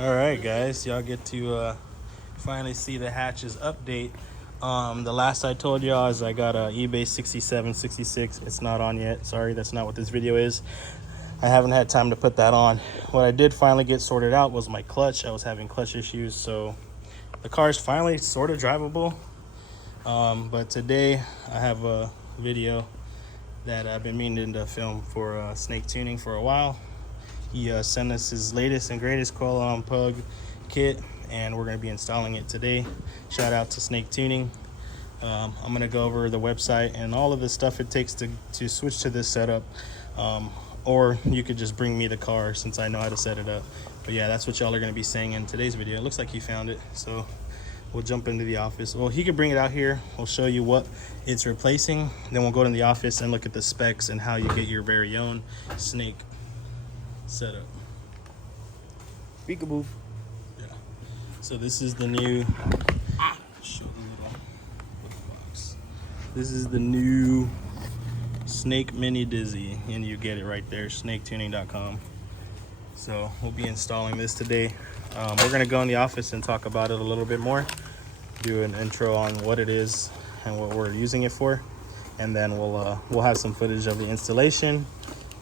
All right, guys, y'all get to finally see the hatches update. The last I told y'all is I got a eBay 6766. It's not on yet. Sorry, that's not what this video is. I haven't had time to put that on. What I did finally get sorted out was my clutch. I was having clutch issues, so the car is finally sort of drivable. But today I have a video that I've been meaning to film for Snake Tuning for a while. He sent us his latest and greatest coil on plug kit, and we're going to be installing it today. Shout out to Snake Tuning. I'm going to go over the website and all of the stuff it takes to switch to this setup, or you could just bring me the car since I know how to set it up. But yeah, that's what y'all are going to be seeing in today's video. It looks like he found it, so we'll jump into the office. Well, he could bring it out here. We'll show you what it's replacing. Then we'll go to the office and look at the specs and how you get your very own Snake setup. Peekaboo. Yeah. So this is the new. Show the little box. This is the new Snake Mini Dizzy, and you get it right there. SnakeTuning.com. So we'll be installing this today. We're gonna go in the office and talk about it a little bit more. Do an intro on what it is and what we're using it for, and then we'll have some footage of the installation.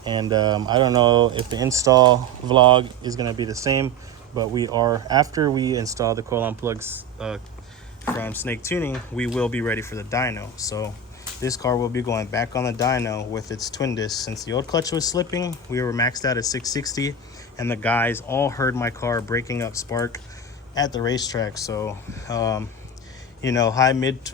And I don't know if the install vlog is going to be the same, but after we install the coil on plugs from Snake Tuning, we will be ready for the dyno. So this car will be going back on the dyno with its twin disc. Since the old clutch was slipping, we were maxed out at 660, and the guys all heard my car breaking up spark at the racetrack. So you know, high mid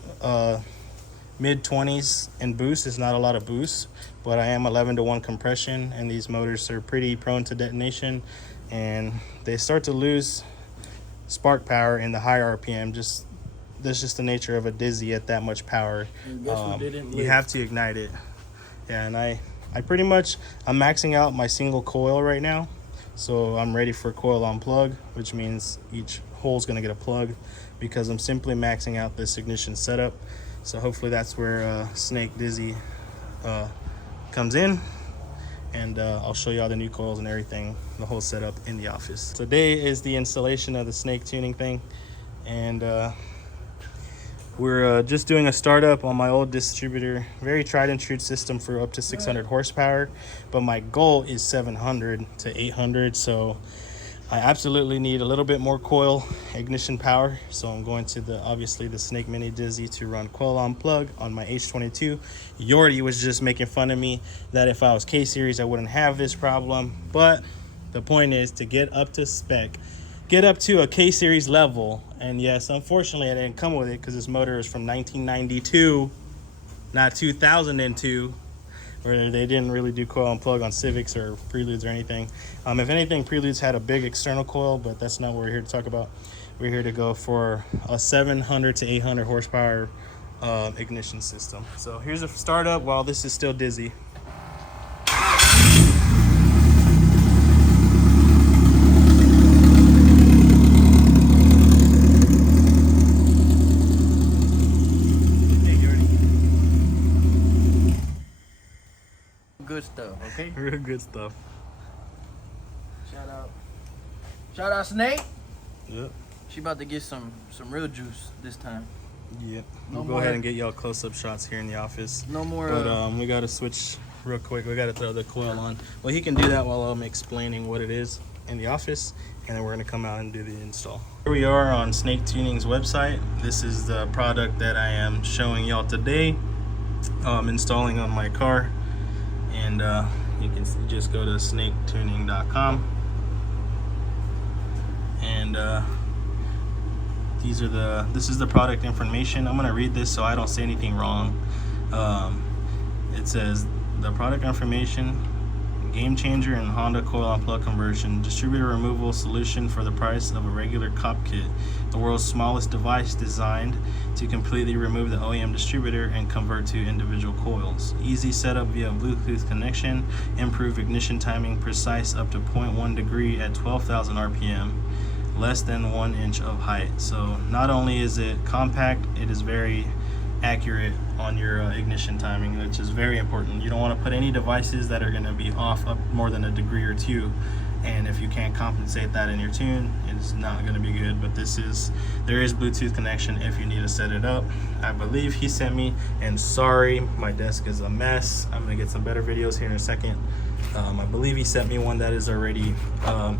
20s and boost is not a lot of boost, but I am 11-to-1 compression, and these motors are pretty prone to detonation, and they start to lose spark power in the high RPM. That's just the nature of a Dizzy at that much power. You have to ignite it. Yeah, and I'm maxing out my single coil right now, so I'm ready for coil on plug, which means each hole is going to get a plug, because I'm simply maxing out this ignition setup. So hopefully that's where Snake Dizzy comes in, and I'll show you all the new coils and everything, the whole setup in the office. Today is the installation of the Snake Tuning thing, and we're just doing a startup on my old distributor. Very tried and true system for up to 600 horsepower, but my goal is 700 to 800, so I absolutely need a little bit more coil ignition power. So I'm going to obviously the Snake Mini Dizzy to run coil on plug on my H22. Yordi was just making fun of me that if I was K-Series, I wouldn't have this problem. But the point is to get up to spec, get up to a K-Series level. And yes, unfortunately, I didn't come with it because this motor is from 1992, not 2002. Where they didn't really do coil and plug on Civics or Preludes or anything. If anything, Preludes had a big external coil, but that's not what we're here to talk about. We're here to go for a 700 to 800 horsepower ignition system. So here's a startup while this is still dizzy. Good stuff, okay? Real good stuff. Shout out Snake. Yep. She about to get some real juice this time. Yep. We'll go ahead and get y'all close-up shots here in the office. No more. But we got to switch real quick. We got to throw the coil on. Well, he can do that while I'm explaining what it is in the office, and then we're going to come out and do the install. Here we are on Snake Tuning's website. This is the product that I am showing y'all today, installing on my car. And you can just go to snaketuning.com, and this is the product information. I'm going to read this so I don't say anything wrong. It says the product information: game changer in Honda coil on plug conversion, distributor removal solution for the price of a regular cop kit, the world's smallest device designed to completely remove the OEM distributor and convert to individual coils. Easy setup via Bluetooth connection, improved ignition timing, precise up to 0.1 degree at 12,000 RPM, less than 1 inch of height. So not only is it compact, it is very accurate on your ignition timing, which is very important. You don't want to put any devices that are going to be off up more than a degree or two and if you can't compensate that in your tune, it's not going to be good. But there is Bluetooth connection if you need to set it up. I believe he sent me, and sorry, my desk is a mess. I'm going to get some better videos here in a second. I believe he sent me one that is already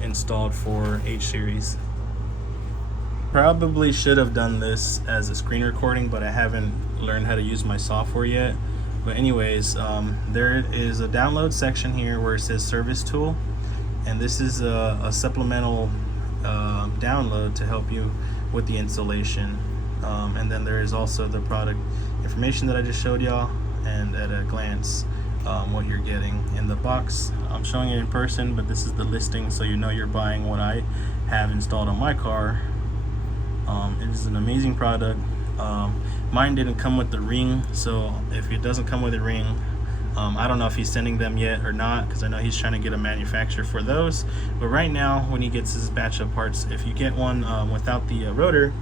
installed for H series. Probably should have done this as a screen recording, but I haven't learned how to use my software yet. But anyways, there is a download section here where it says service tool, and this is a supplemental download to help you with the installation. And then there is also the product information that I just showed y'all, and at a glance what you're getting in the box. I'm showing it in person, but this is the listing, so you know you're buying what I have installed on my car. It is an amazing product. Mine didn't come with the ring, so if it doesn't come with a ring, I don't know if he's sending them yet or not, because I know he's trying to get a manufacturer for those. But right now, when he gets his batch of parts, if you get one without the rotor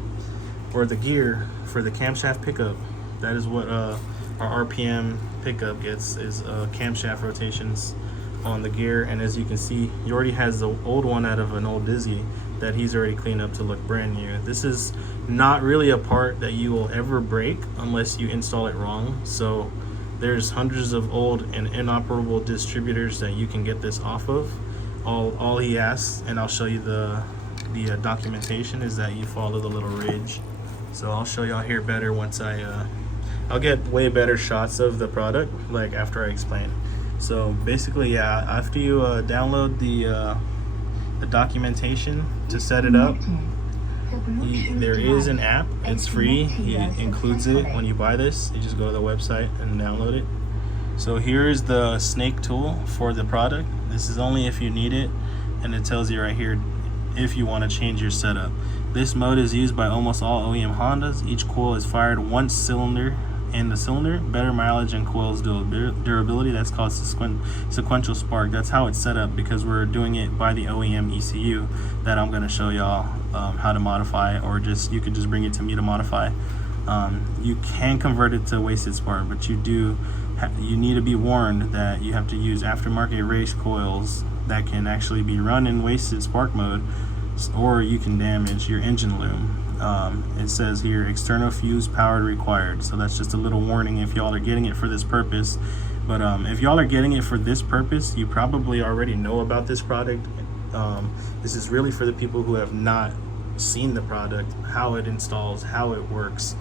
or the gear for the camshaft pickup, that is what our RPM pickup gets, is camshaft rotations on the gear. And as you can see, he already has the old one out of an old Dizzy that he's already cleaned up to look brand new. This is not really a part that you will ever break unless you install it wrong. So there's hundreds of old and inoperable distributors that you can get this off of. All he asks, and I'll show you the documentation, is that you follow the little ridge. So I'll show y'all here better once I'll get way better shots of the product, like after I explain. So basically, yeah, after you download the documentation to set it up, there is an app. It's free. He includes it when you buy this. You just go to the website and download it. So here is the snake tool for the product. This is only if you need it, and it tells you right here if you want to change your setup. This mode is used by almost all OEM Hondas. Each coil is fired once cylinder in the cylinder. Better mileage and coils durability. That's called sequential spark. That's how it's set up, because we're doing it by the OEM ECU that I'm going to show y'all how to modify, or you could just bring it to me to modify. You can convert it to wasted spark, but you need to be warned that you have to use aftermarket race coils that can actually be run in wasted spark mode, or you can damage your engine loom. It says here external fuse powered required, so that's just a little warning if y'all are getting it for this purpose. But if y'all are getting it for this purpose, you probably already know about this product. This is really for the people who have not seen the product, how it installs, how it works.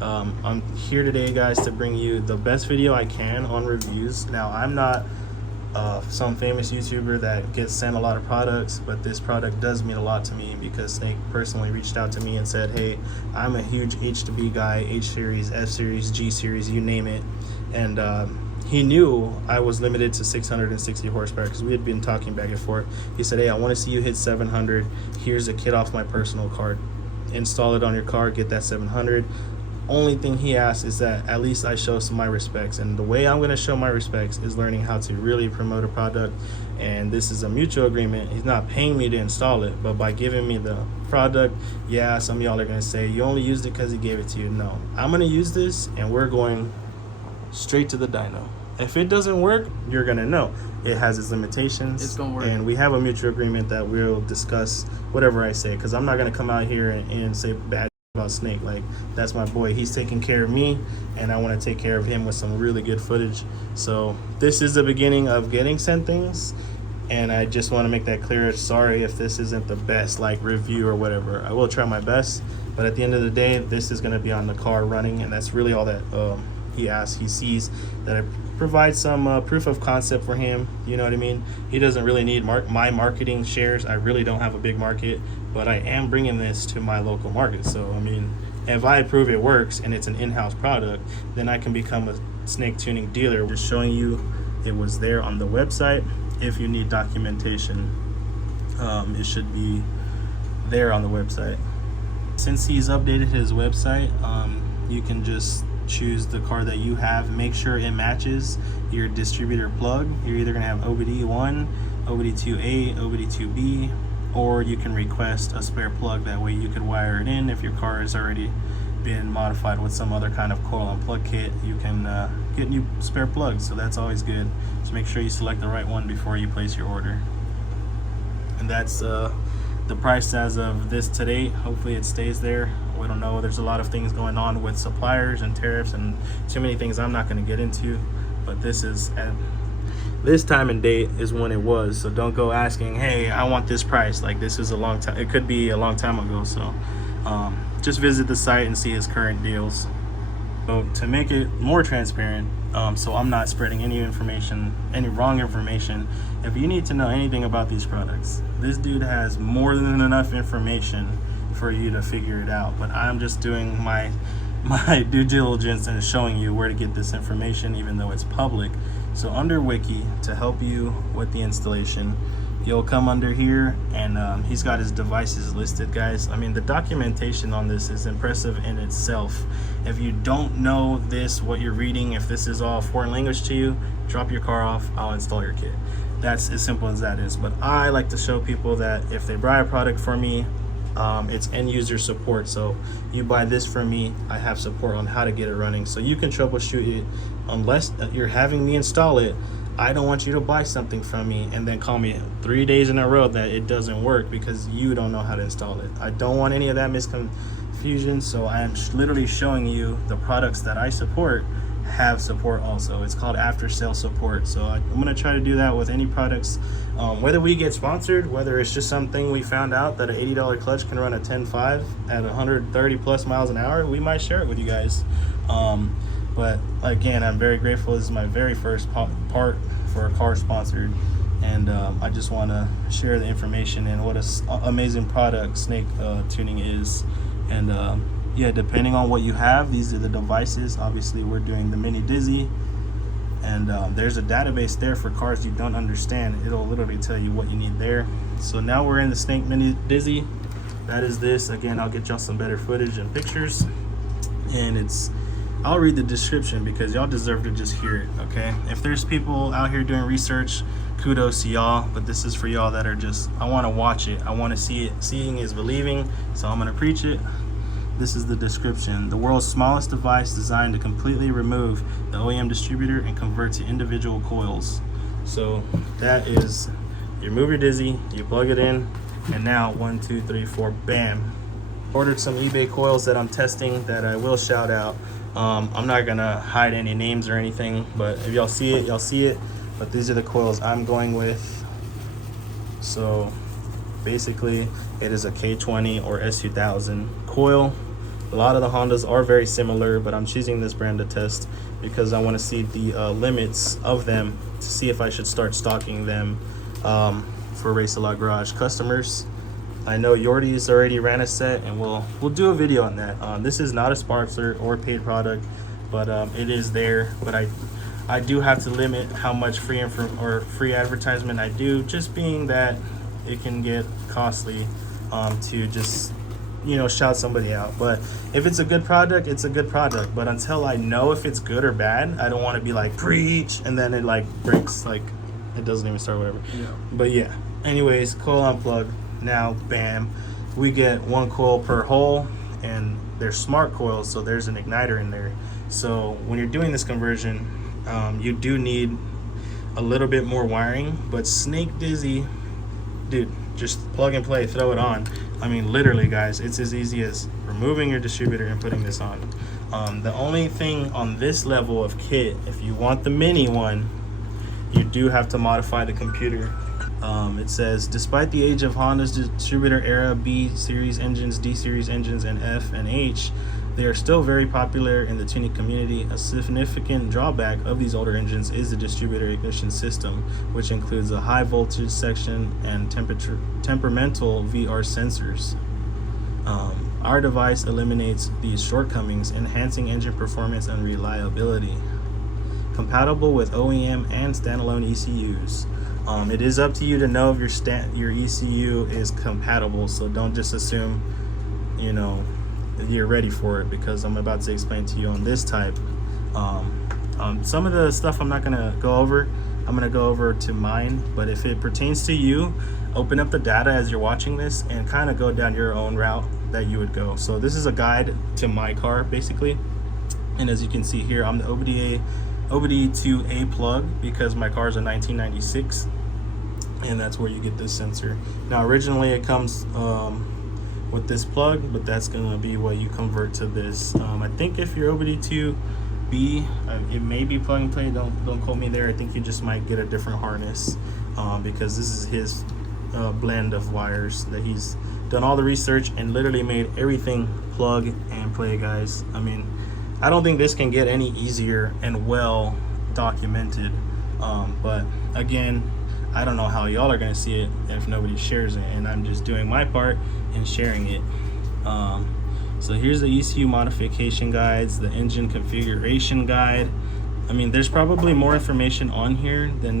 I'm here today, guys, to bring you the best video I can on reviews. Now, I'm not some famous YouTuber that gets sent a lot of products, but this product does mean a lot to me because Snake personally reached out to me and said, hey, I'm a huge H2B guy, H series, F series, G series, you name it. And he knew I was limited to 660 horsepower because we had been talking back and forth. He said, hey, I want to see you hit 700. Here's a kit off my personal card. Install it on your car, get that 700. Only thing he asked is that at least I show some of my respects, and the way I'm going to show my respects is learning how to really promote a product. And this is a mutual agreement. He's not paying me to install it, but by giving me the product, yeah, some of y'all are going to say you only used it because he gave it to you. No, I'm going to use this, and we're going straight to the dyno. If it doesn't work, you're going to know it has its limitations. It's going to work. And we have a mutual agreement that we'll discuss whatever I say, because I'm not going to come out here and say bad about Snake. Like, that's my boy. He's taking care of me, and I want to take care of him with some really good footage. So this is the beginning of getting sent things, and I just want to make that clear. Sorry if this isn't the best like review or whatever. I will try my best, but at the end of the day, this is going to be on the car running, and that's really all that he asks. He sees that I provide some proof of concept for him. You know what I mean? He doesn't really need my marketing shares. I really don't have a big market, but I am bringing this to my local market. So I mean, if I prove it works and it's an in-house product, then I can become a Snake tuning dealer. Just showing you it was there on the website. If you need documentation, it should be there on the website. Since he's updated his website, you can just choose the car that you have. Make sure it matches your distributor plug. You're either gonna have OBD1, OBD2A, OBD2B, or you can request a spare plug. That way you could wire it in. If your car has already been modified with some other kind of coil and plug kit, you can get new spare plugs. So that's always good. Just make sure you select the right one before you place your order. and that's the price as of this today. Hopefully it stays there. We don't know. There's a lot of things going on with suppliers and tariffs and too many things I'm not going to get into, but this is at this time and date is when it was. So don't go asking, hey, I want this price. Like, this is a long time. It could be a long time ago. So just visit the site and see his current deals. So to make it more transparent, so I'm not spreading any information, any wrong information, if you need to know anything about these products, this dude has more than enough information for you to figure it out. But I'm just doing my due diligence and showing you where to get this information, even though it's public. So under Wiki, to help you with the installation, you'll come under here, and he's got his devices listed, guys. I mean, the documentation on this is impressive in itself. If you don't know this, what you're reading, if this is all foreign language to you, drop your car off, I'll install your kit. That's as simple as that is. But I like to show people that if they buy a product for me, it's end user support. So you buy this from me, I have support on how to get it running, so you can troubleshoot it. Unless you're having me install it, I don't want you to buy something from me and then call me 3 days in a row that it doesn't work because you don't know how to install it. I don't want any of that misconfusion. So I am literally showing you the products that I support have support also. It's called after sale support. So I'm going to try to do that with any products, whether we get sponsored, whether it's just something we found out that an $80 clutch can run a 10.5 at 130 plus miles an hour, we might share it with you guys. But again, I'm very grateful. This is my very first part for a car sponsored, and I just want to share the information and what an amazing product snake tuning is. And yeah, depending on what you have, these are the devices. Obviously, we're doing the Mini Dizzy, and there's a database there for cars you don't understand. It'll literally tell you what you need there. So now we're in the Snake Mini Dizzy. That is this. Again, I'll get y'all some better footage and pictures, and I'll read the description because y'all deserve to just hear it, okay? If there's people out here doing research, kudos to y'all, but this is for y'all that are just, I want to watch it. I want to see it. Seeing is believing, so I'm going to preach it. This is the description. The world's smallest device designed to completely remove the OEM distributor and convert to individual coils. So that is, you move your Dizzy, you plug it in, and now 1, 2, 3, 4, bam. Ordered some eBay coils that I'm testing that I will shout out. I'm not gonna hide any names or anything, but if y'all see it, y'all see it. But these are the coils I'm going with. So basically it is a K20 or S2000 coil. A lot of the Hondas are very similar, but I'm choosing this brand to test because I want to see the limits of them to see if I should start stocking them for RACE-ALOT Garage customers. I know Yordi's already ran a set, and we'll do a video on that. This is not a sponsor or paid product, but it is there. But I do have to limit how much free advertisement I do, just being that it can get costly to just, you know, shout somebody out. But if it's a good product, it's a good product. But until I know if it's good or bad, I don't want to be like preach and then it like breaks, like it doesn't even start, whatever. Yeah. But yeah, anyways, coil unplug. Now bam, we get 1 coil per hole, and they're smart coils, so there's an igniter in there. So when you're doing this conversion, you do need a little bit more wiring. But Snake Dizzy, dude, just plug and play, throw it on. I mean, literally guys, it's as easy as removing your distributor and putting this on. The only thing on this level of kit, if you want the mini one, you do have to modify the computer. It says, despite the age of Honda's distributor era, B series engines, D series engines, and F and H, they are still very popular in the tuning community. A significant drawback of these older engines is the distributor ignition system, which includes a high voltage section and temperamental VR sensors. Our device eliminates these shortcomings, enhancing engine performance and reliability. Compatible with OEM and standalone ECUs. It is up to you to know if your ECU is compatible, so don't just assume, you know, you're ready for it, because I'm about to explain to you on this type. Some of the stuff I'm not gonna go over. I'm gonna go over to mine, but if it pertains to you, open up the data as you're watching this and kind of go down your own route that you would go. So this is a guide to my car basically, and as you can see here, I'm the OBD2A plug because my car is a 1996, and that's where you get this sensor. Now originally it comes with this plug, but that's gonna be what you convert to this. I think if you're OBD2B, it may be plug and play. Don't quote me there. I think you just might get a different harness because this is his blend of wires that he's done all the research and literally made everything plug and play, guys. I mean, I don't think this can get any easier and well documented, but again, I don't know how y'all are gonna see it if nobody shares it, and I'm just doing my part in sharing it. So here's the ECU modification guides, the engine configuration guide. I mean, there's probably more information on here than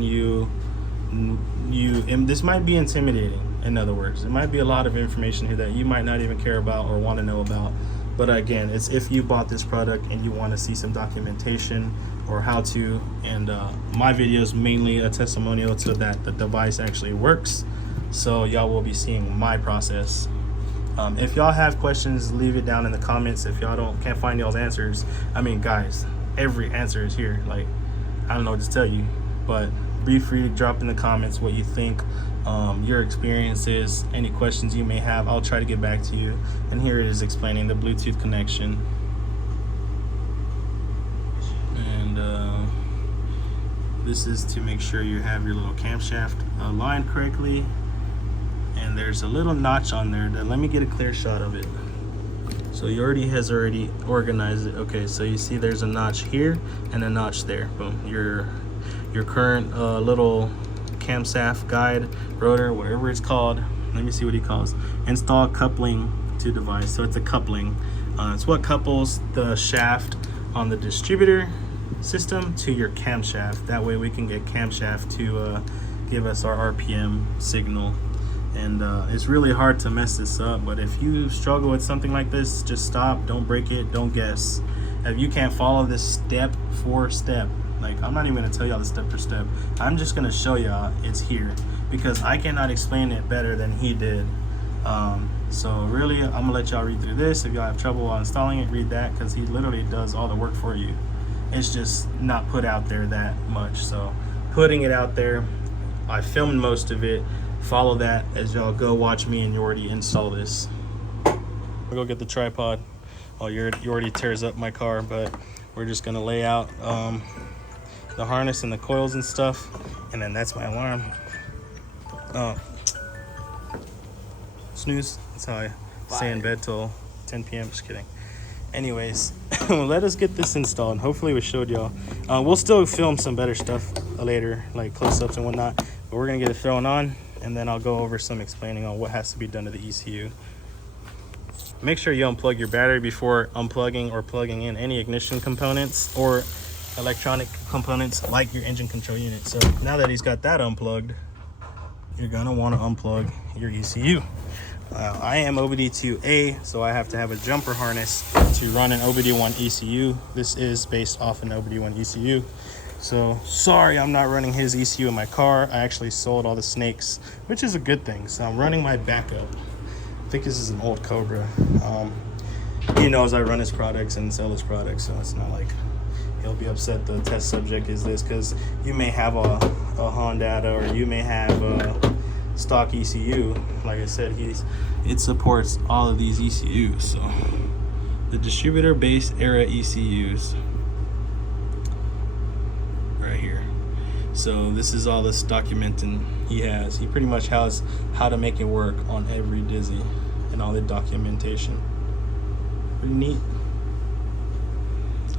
this might be intimidating. In other words, it might be a lot of information here that you might not even care about or want to know about. But again, it's if you bought this product and you want to see some documentation or how to, and my video is mainly a testimonial to that the device actually works. So y'all will be seeing my process. If y'all have questions, leave it down in the comments. If y'all can't find y'all's answers, I mean, guys, every answer is here. Like, I don't know what to tell you, but be free to drop in the comments what you think, your experiences, any questions you may have. I'll try to get back to you. And here it is explaining the Bluetooth connection. And this is to make sure you have your little camshaft aligned correctly. And there's a little notch on there that, let me get a clear shot of it. So he has already organized it. Okay, so you see there's a notch here and a notch there. Boom. Your current little camshaft guide, rotor, whatever it's called. Let me see what he calls. Install coupling to device. So it's a coupling. It's what couples the shaft on the distributor system to your camshaft. That way we can get camshaft to give us our RPM signal. And it's really hard to mess this up, but if you struggle with something like this, just stop, don't break it, don't guess. If you can't follow this step for step, like, I'm not even gonna tell y'all the step for step, I'm just gonna show y'all it's here because I cannot explain it better than he did. So really, I'm gonna let y'all read through this. If y'all have trouble while installing it, read that, because he literally does all the work for you. It's just not put out there that much. So putting it out there, I filmed most of it. Follow that as y'all go watch me and you already install this. I'll go get the tripod. Oh, you already tears up my car, but we're just gonna lay out the harness and the coils and stuff, and then that's my alarm. Snooze. That's how I stay in bed till 10 p.m. Just kidding. Anyways, let us get this installed. Hopefully we showed y'all. We'll still film some better stuff later, like close-ups and whatnot, but we're gonna get it thrown on, and then I'll go over some explaining on what has to be done to the ECU. Make sure you unplug your battery before unplugging or plugging in any ignition components or electronic components like your engine control unit. So now that he's got that unplugged, you're gonna want to unplug your ECU. I am OBD2A, so I have to have a jumper harness to run an OBD1 ECU. This is based off an OBD1 ECU. So sorry I'm not running his ECU in my car. I actually sold all the snakes, which is a good thing. So I'm running my backup. I think this is an old Cobra. He knows I run his products and sell his products, so it's not like he'll be upset the test subject is this, because you may have a Honda or you may have a stock ECU. Like I said, it supports all of these ECUs. So the distributor base era ECUs right here. So this is all this documenting he has. He pretty much has how to make it work on every Dizzy and all the documentation. Pretty neat.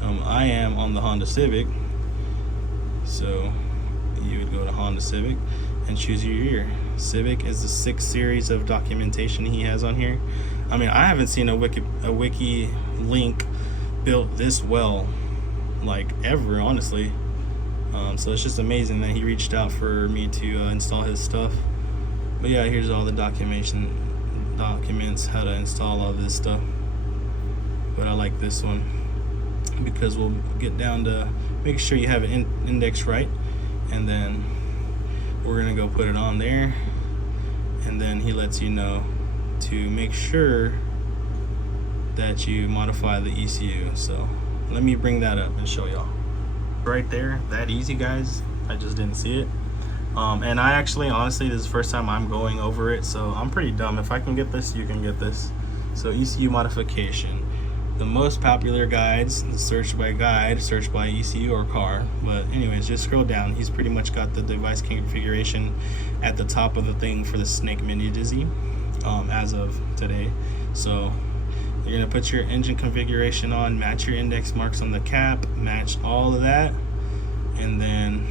I am on the Honda Civic, so you would go to Honda Civic and choose your year. Civic is the 6 series of documentation he has on here. I mean, I haven't seen a wiki link built this well, like, ever, honestly. So it's just amazing that he reached out for me to install his stuff. But yeah, here's all the documents, how to install all this stuff. But I like this one because we'll get down to make sure you have it indexed right, and then we're gonna go put it on there, and then he lets you know to make sure that you modify the ECU. So let me bring that up and show y'all. Right there, that easy, guys. I just didn't see it. And I actually, honestly, this is the first time I'm going over it, so I'm pretty dumb. If I can get this, you can get this. So ECU modification. The most popular guides, search by guide, search by ECU or car. But anyways, just scroll down. He's pretty much got the device configuration at the top of the thing for the Snake Mini Dizzy as of today. So you're gonna put your engine configuration on, match your index marks on the cap, match all of that, and then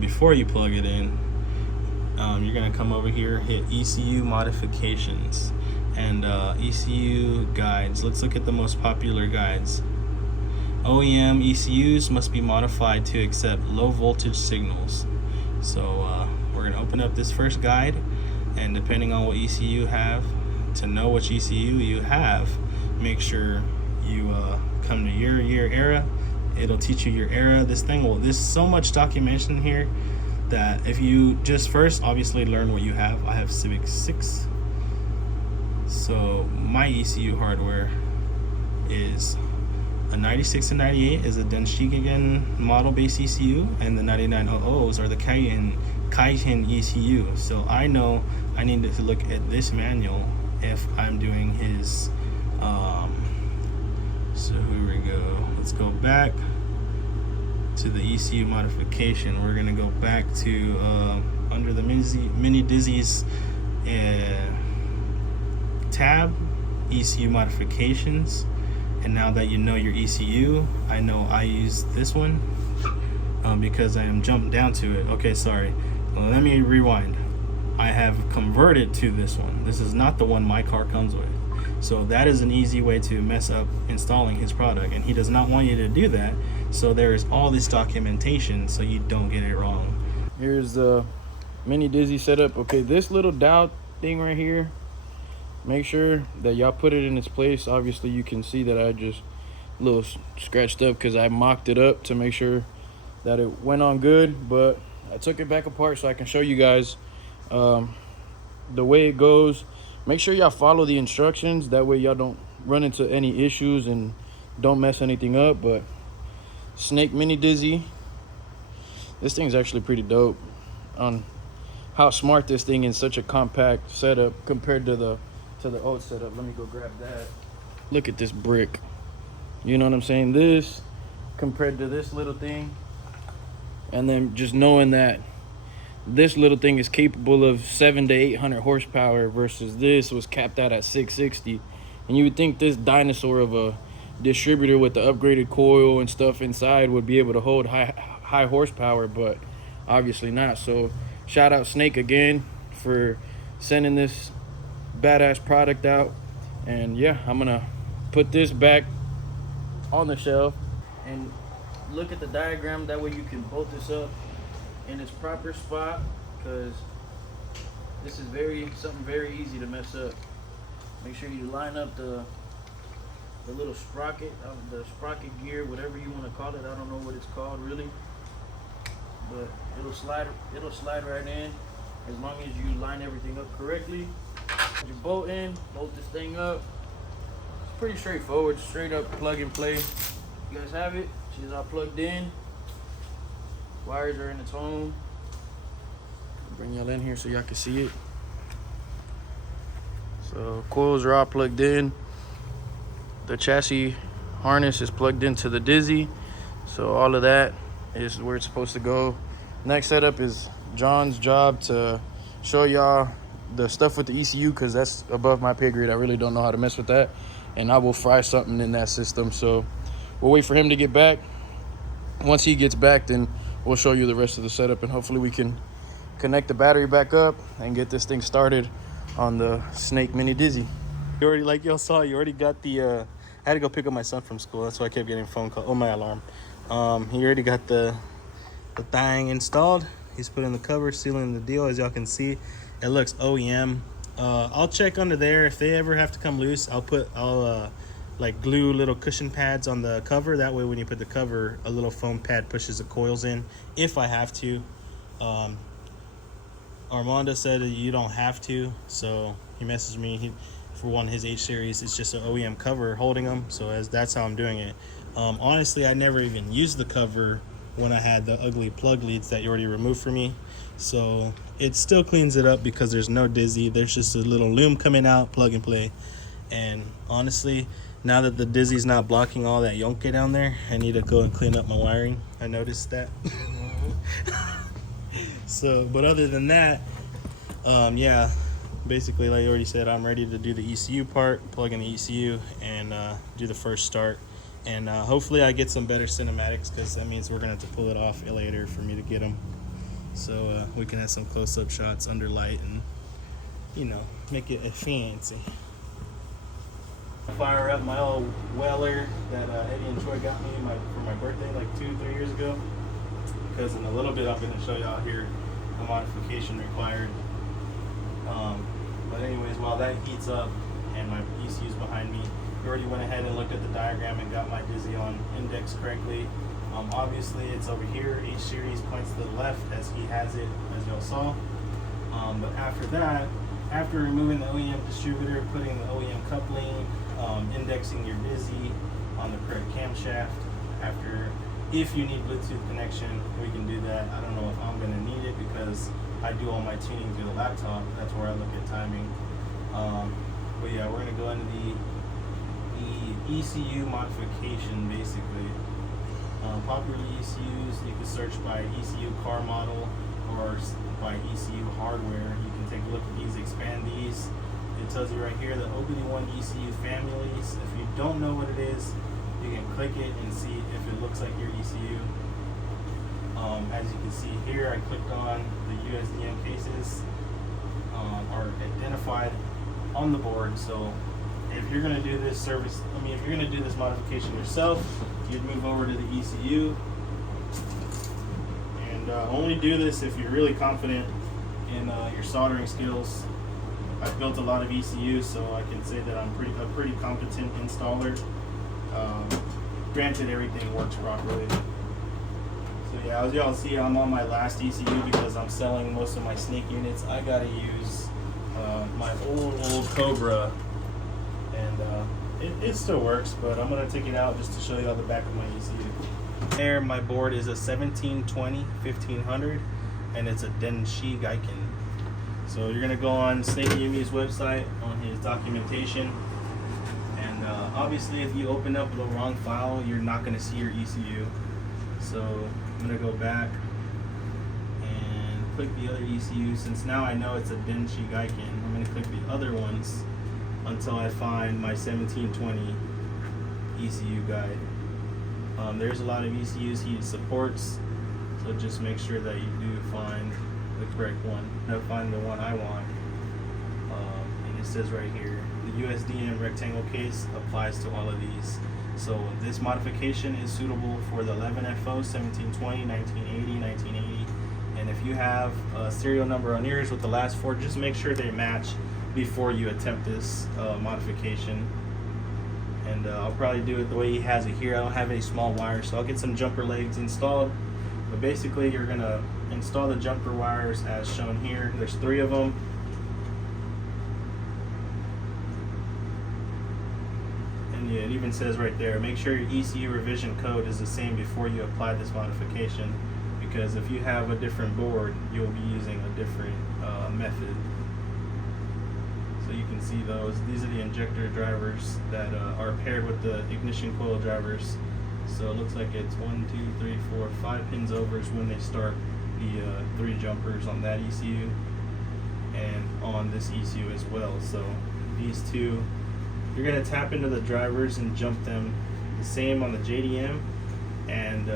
before you plug it in, you're gonna come over here, hit ECU modifications and ECU guides. Let's look at the most popular guides. OEM ECUs must be modified to accept low voltage signals. So we're gonna open up this first guide, and depending on what ECU you have, to know which ECU you have, make sure you come to your year era. It'll teach you your era. This thing will, there's so much documentation here that if you just first obviously learn what you have. I have Civic 6. So my ECU hardware is a 96 and 98 is a Denshigen model base ECU, and the 9900s are the Kaisen ECU. So I know I need to look at this manual if I'm doing his so here we go. Let's go back to the ECU modification. We're gonna go back to under the Mini Dizzy's tab, ECU modifications. And now that you know your ECU, I know I use this one because I am jumped down to it. Okay, sorry. Well, let me rewind. I have converted to this one. This is not the one my car comes with. So that is an easy way to mess up installing his product, and he does not want you to do that. So there is all this documentation so you don't get it wrong. Here's the Mini Dizzy setup. Okay, this little dial thing right here, make sure that y'all put it in its place. Obviously you can see that I just a little scratched up because I mocked it up to make sure that it went on good, but I took it back apart so I can show you guys the way it goes. Make sure y'all follow the instructions, that way y'all don't run into any issues and don't mess anything up. But Snake Mini Dizzy, this thing's actually pretty dope on how smart this thing is, such a compact setup compared to the old setup. Let me go grab that. Look at this brick, you know what I'm saying? This compared to this little thing, and then just knowing that this little thing is capable of 700 to 800 horsepower versus this was capped out at 660. And you would think this dinosaur of a distributor with the upgraded coil and stuff inside would be able to hold high horsepower, but obviously not. So shout out Snake again for sending this badass product out. And yeah, I'm gonna put this back on the shelf and look at the diagram, that way you can bolt this up in its proper spot, because this is something very easy to mess up. Make sure you line up the little sprocket, the sprocket gear, whatever you want to call it. I don't know what it's called really, but it'll slide right in as long as you line everything up correctly. Put your bolt in, bolt this thing up. It's pretty straightforward, straight up plug and play. You guys have it. She's all plugged in. Wires are in its home. Bring y'all in here so y'all can see it. So coils are all plugged in. The chassis harness is plugged into the Dizzy. So all of that is where it's supposed to go. Next setup is John's job to show y'all the stuff with the ECU, because that's above my pay grade. I really don't know how to mess with that, and I will fry something in that system. So we'll wait for him to get back. Once he gets back, then we'll show you the rest of the setup, and hopefully we can connect the battery back up and get this thing started on the Snake Mini Dizzy. You already, like y'all saw, you already got the I had to go pick up my son from school. That's why I kept getting a phone call. Oh, my alarm. He already got the thing installed. He's putting the cover, sealing the deal. As y'all can see, it looks OEM. I'll check under there. If they ever have to come loose, I'll like glue little cushion pads on the cover. That way when you put the cover, a little foam pad pushes the coils in if I have to. Armando said that you don't have to, so he messaged me. For one, his H series, it's just an OEM cover holding them, so that's how I'm doing it. Honestly, I never even used the cover when I had the ugly plug leads that you already removed for me. So it still cleans it up because there's no dizzy. There's just a little loom coming out, plug and play. And honestly, now that the dizzy's not blocking all that yonke down there, I need to go and clean up my wiring. I noticed that. So, but other than that, yeah, basically, like I already said, I'm ready to do the ECU part, plug in the ECU, and do the first start. And hopefully I get some better cinematics, because that means we're going to have to pull it off later for me to get them. So we can have some close-up shots under light and, you know, make it fancy. Fire up my old Weller that Eddie and Troy got me for my birthday like 2-3 years ago. Because in a little bit I'm going to show y'all here a modification required. But anyways, while that heats up and my ECU's behind me, we already went ahead and looked at the diagram and got my dizzy on index correctly. Obviously it's over here. H series points to the left as he has it, as y'all saw. But after that, after removing the OEM distributor, putting the OEM coupling, indexing your dizzy on the correct camshaft, if you need Bluetooth connection, we can do that. I don't know if I'm going to need it because I do all my tuning through the laptop. That's where I look at timing. But yeah, we're going to go into the ECU modification basically. Popular ECUs, you can search by ECU car model or by ECU hardware. You can take a look at these, expand these. It tells you right here the OBD1 ECU families. If you don't know what it is, you can click it and see if it looks like your ECU. As you can see here, I clicked on the USDM cases are identified on the board. So if you're going to do this service, if you're going to do this modification yourself, you'd move over to the ECU. And only do this if you're really confident in your soldering skills. I've built a lot of ECUs, so I can say that I'm a pretty competent installer. Granted, everything works properly. So yeah, as y'all see, I'm on my last ECU because I'm selling most of my snake units. I gotta use my old Cobra, and it still works, but I'm gonna take it out just to show y'all the back of my ECU. There, my board is a 1720 1500, and it's a Denshi Gaiken. So you're gonna go on Snake Yumi's website on his documentation. Obviously, if you open up the wrong file, you're not going to see your ECU. So I'm going to go back and click the other ECU. Since now I know it's a Denshi Gaiken, I'm going to click the other ones until I find my 1720 ECU guide. There's a lot of ECUs he supports, so just make sure that you do find the correct one. Now find the one I want. And it says right here, the USDM rectangle case applies to all of these. So this modification is suitable for the 11FO, 1720, 1980, 1980. And if you have a serial number on yours with the last four, just make sure they match before you attempt this modification. And I'll probably do it the way he has it here. I don't have any small wires, so I'll get some jumper legs installed. But basically, you're gonna install the jumper wires as shown here. There's 3 of them. Yeah, it even says right there, make sure your ECU revision code is the same before you apply this modification, because if you have a different board, you'll be using a different method. So you can see those. These are the injector drivers that are paired with the ignition coil drivers. So it looks like it's 1, 2, 3, 4, 5 pins over is when they start the 3 jumpers on that ECU and on this ECU as well. So these 2, you're going to tap into the drivers and jump them the same on the JDM and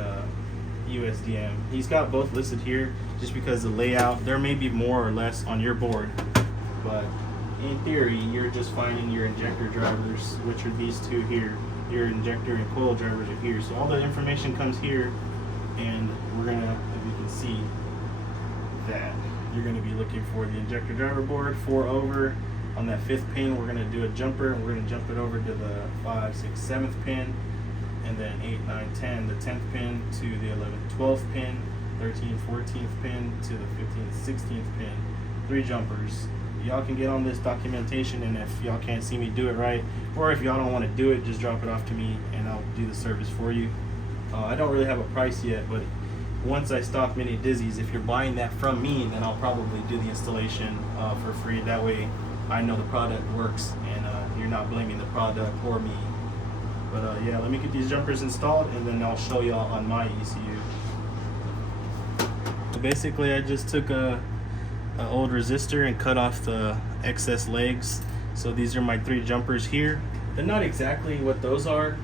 USDM. He's got both listed here just because the layout, there may be more or less on your board, but in theory, you're just finding your injector drivers, which are these 2 here. Your injector and coil drivers are here. So all the information comes here, and we're going to, if you can see that, you're going to be looking for the injector driver board, 4 over. On that 5th pin, we're going to do a jumper, and we're going to jump it over to the 5, 6, 7th pin, and then 8, 9, 10, the 10th pin to the 11th, 12th pin, 13th, 14th pin to the 15th, 16th pin. 3 jumpers. Y'all can get on this documentation, and if y'all can't see me do it right, or if y'all don't want to do it, just drop it off to me, and I'll do the service for you. I don't really have a price yet, but once I stock mini dizzies. If you're buying that from me, then I'll probably do the installation for free. That way I know the product works, and you're not blaming the product or me. But yeah, let me get these jumpers installed, and then I'll show y'all on my ECU. So basically I just took a old resistor and cut off the excess legs. So these are my 3 jumpers here. They're not exactly what those are.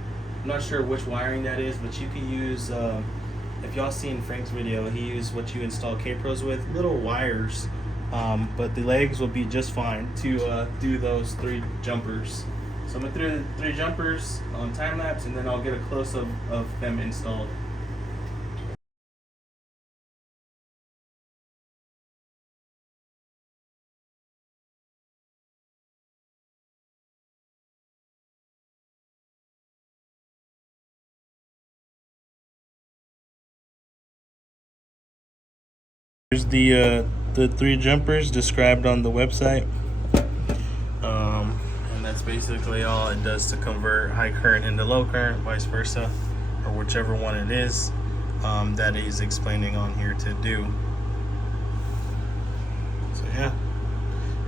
I'm not sure which wiring that is, but you can use, if y'all seen Frank's video, he used what you install K-Pros with, little wires. But the legs will be just fine to do those 3 jumpers. So I'm gonna do the 3 jumpers on time lapse, and then I'll get a close-up of them installed. Here's the 3 jumpers described on the website, and that's basically all it does to convert high current into low current, vice versa, or whichever one it is that he's explaining on here to do. So yeah,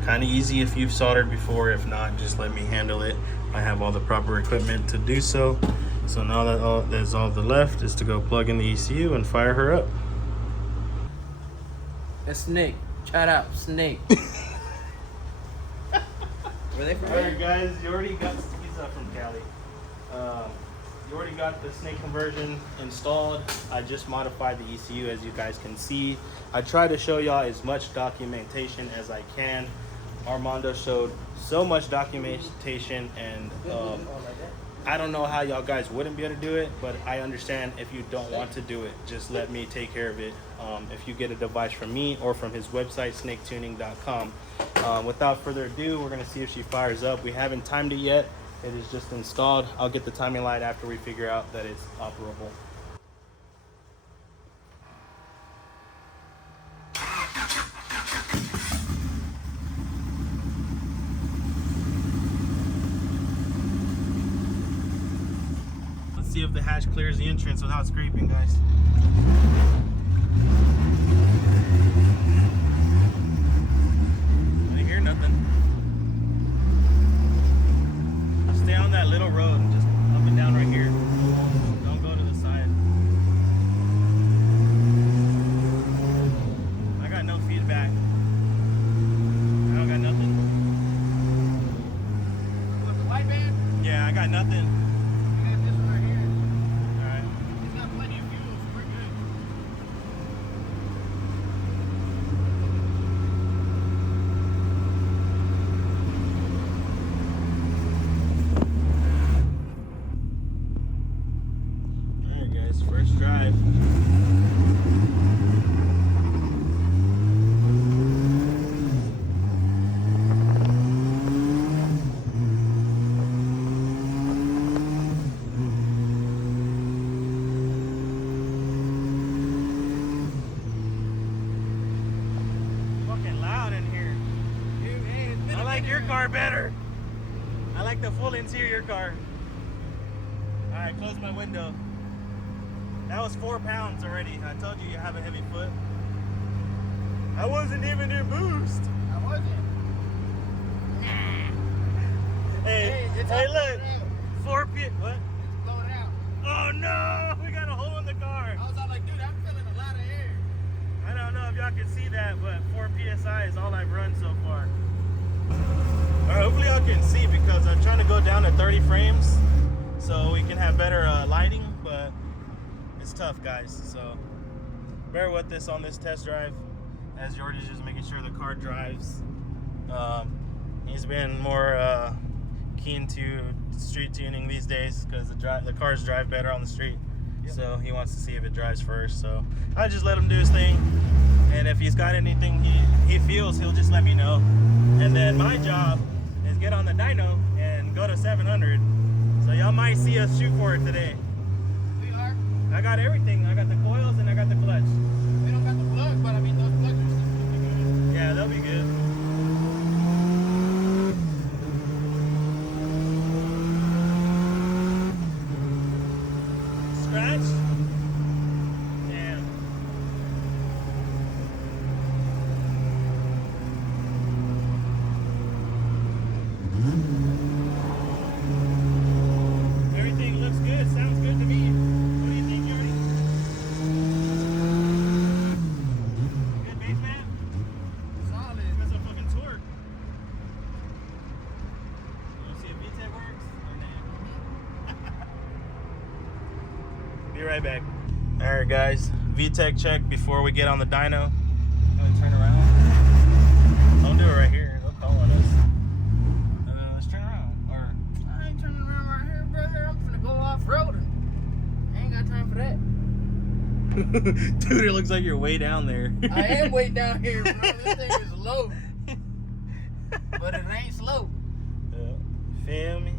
kind of easy if you've soldered before. If not, just let me handle it. I have all the proper equipment to do so. So now that that's all the left is to go plug in the ECU and fire her up. That's Snake. Shout out, Snake. Were they from? Alright guys, you already got, he's from Cali. You already got the Snake conversion installed. I just modified the ECU, as you guys can see. I try to show y'all as much documentation as I can. Armando showed so much documentation, and I don't know how y'all guys wouldn't be able to do it, but I understand if you don't want to do it. Just let me take care of it. If you get a device from me or from his website, snaketuning.com. Without further ado, we're going to see if she fires up. We haven't timed it yet. It is just installed. I'll get the timing light after we figure out that it's operable. Let's see if the hatch clears the entrance without scraping, guys. I didn't hear nothing. Stay on that little road, just up and down right here. Don't go to the side. I got no feedback. I don't got nothing. With the white band? Yeah, I got nothing. We got this one right here. Alright. It's got plenty of fuel, so we're good. Alright guys, first drive. Fucking loud in here. Dude, hey, it's been I a like minute. your car better. I like the full interior car. Alright, close my window. That was 4 pounds already. I told you have a heavy foot. I wasn't even in boost. I wasn't. Hey, it's hey, all look. blown out. 4 p. What? It's blowing out. Oh no! We got a hole in the car. I was all like, dude, I'm feeling a lot of air. I don't know if y'all can see that, but 4 psi is all I've run so far. Alright, hopefully y'all can see, because I'm trying to go down to 30 frames so we can have better lighting, but it's tough, guys. So bear with us on this test drive, as Jordy's just making sure the car drives. He's been more keen to street tuning these days because the cars drive better on the street. Yep. So he wants to see if it drives first. So I just let him do his thing, and if he's got anything he feels, he'll just let me know. And then my job is get on the dyno and go to 700. So y'all might see us shoot for it today. We are. I got everything. I got the coils and I got the clutch. We don't got the plug, but I mean, those plugs are still pretty good. Yeah, they'll be good. Scratch? Damn. Be right back. All right, guys. VTEC check before we get on the dyno. I'm gonna turn around. Don't do it right here. They'll call on us. Let's turn around. Or I ain't turning around right here, brother. I'm finna go off-roading. I ain't got time for that. dude, it looks like you're way down there. I am way down here, bro. This thing is low. But it ain't slow. Feel me?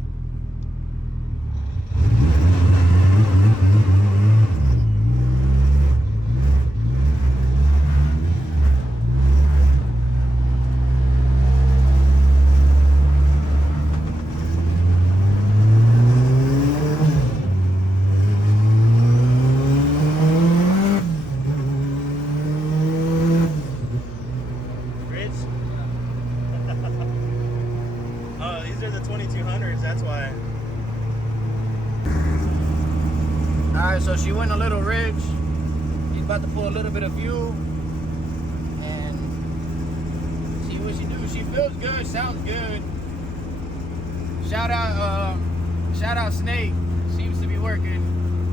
Oh, these are the 2200s, that's why. Alright, so she went a little rich. She's about to pull a little bit of fuel. And see what she do. She feels good, sounds good. Shout out Snake. Seems to be working.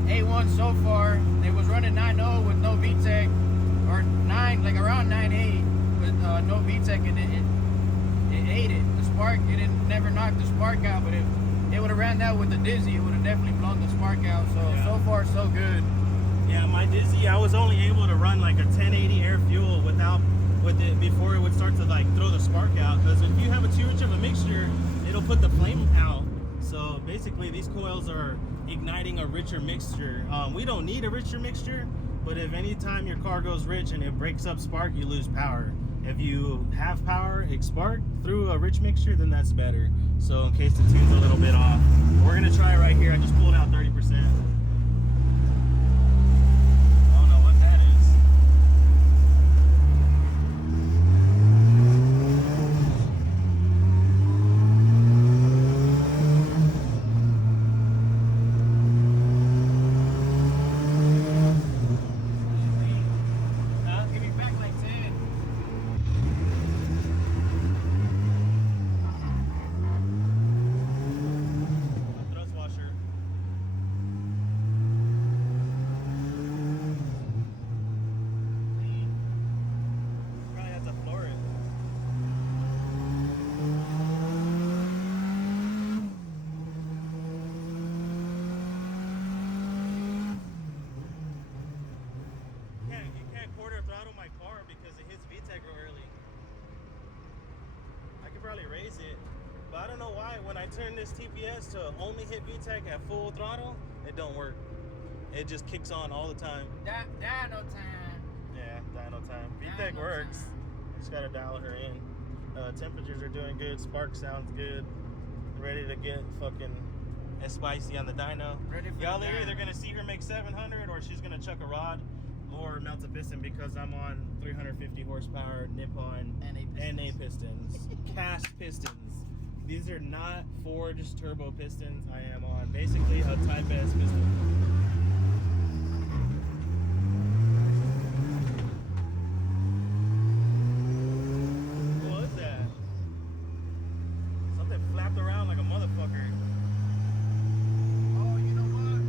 A1 so far. They was running 9.0 with no VTEC. Or 9, like around 9.8 with no VTEC, and it ate it. The spark, it didn't never knocked the spark out, but if it would have ran that with the Dizzy, it would have definitely blown the spark out. So Yeah. So far so good. Yeah, my Dizzy, I was only able to run like a 1080 air fuel with it before it would start to like throw the spark out. Because if you have too much of a mixture, it'll put the flame out. So basically, these coils are igniting a richer mixture. We don't need a richer mixture, but if any time your car goes rich and it breaks up spark, you lose power. If you have power, it spark through a rich mixture, then that's better. So in case the tune's a little bit off, we're gonna try it right here. I just pulled out 30%. I don't know what that is. Give me back like 10. Thrust washer. Probably have to floor it. You can't quarter throttle my car because it hits VTEC real early. I could probably raise it, but I don't know why when I turn this TPS to only hit VTEC at full throttle, it don't work. It just kicks on all the time. Dyno time. Yeah, dyno time. VTEC Dyno works. time. Just gotta dial her in. Temperatures are doing good. Spark sounds good. Ready to get fucking spicy on the dyno. Ready for Y'all the are dyno. either gonna see her make 700 or she's gonna chuck a rod or melt a piston because I'm on 350 horsepower Nippon NA pistons. Cast pistons. These are not forged turbo pistons. I am on basically a Type S piston. What was that? Something flapped around like a motherfucker. Oh, you know what?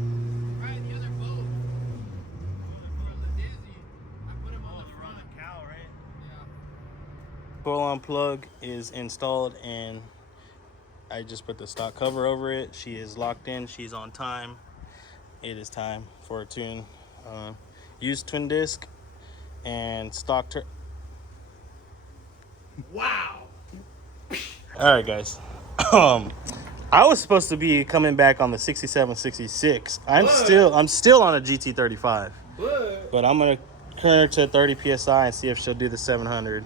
Right, the other boat. From the Dizzy. I put him on the front. Cow, right? Yeah. Pull-on plug is installed and I just put the stock cover over it. She is locked in. She's on time. It is time for a tune. Use twin disc and stock Wow. All right, guys. I was supposed to be coming back on the 67, 66. I'm still on a GT35, but I'm gonna turn her to 30 psi and see if she'll do the 700.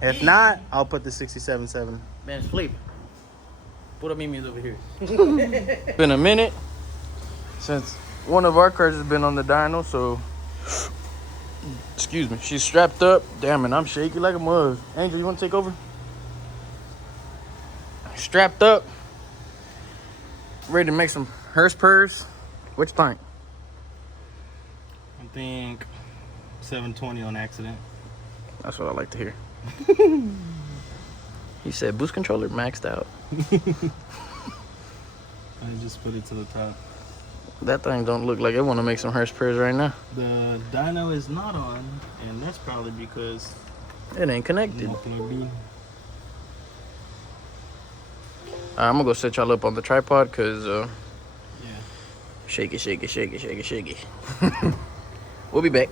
If not, I'll put the 67.7. Man, sleep. Put a Mimi's over here. It's been a minute since one of our cars has been on the dyno, so excuse me. She's strapped up. Damn it, I'm shaky like a mug. Angel, you want to take over? Strapped up. Ready to make some hearse purrs. What you think? I think 720 on accident. That's what I like to hear. He said boost controller maxed out. I just put it to the top. That thing don't look like it want to make some horse pairs right now. The dyno is not on, and that's probably because It ain't connected. not plugged in. I'm gonna go set y'all up on the tripod because Yeah. shake it, shake it, shake it, shake it, shake it. We'll be back.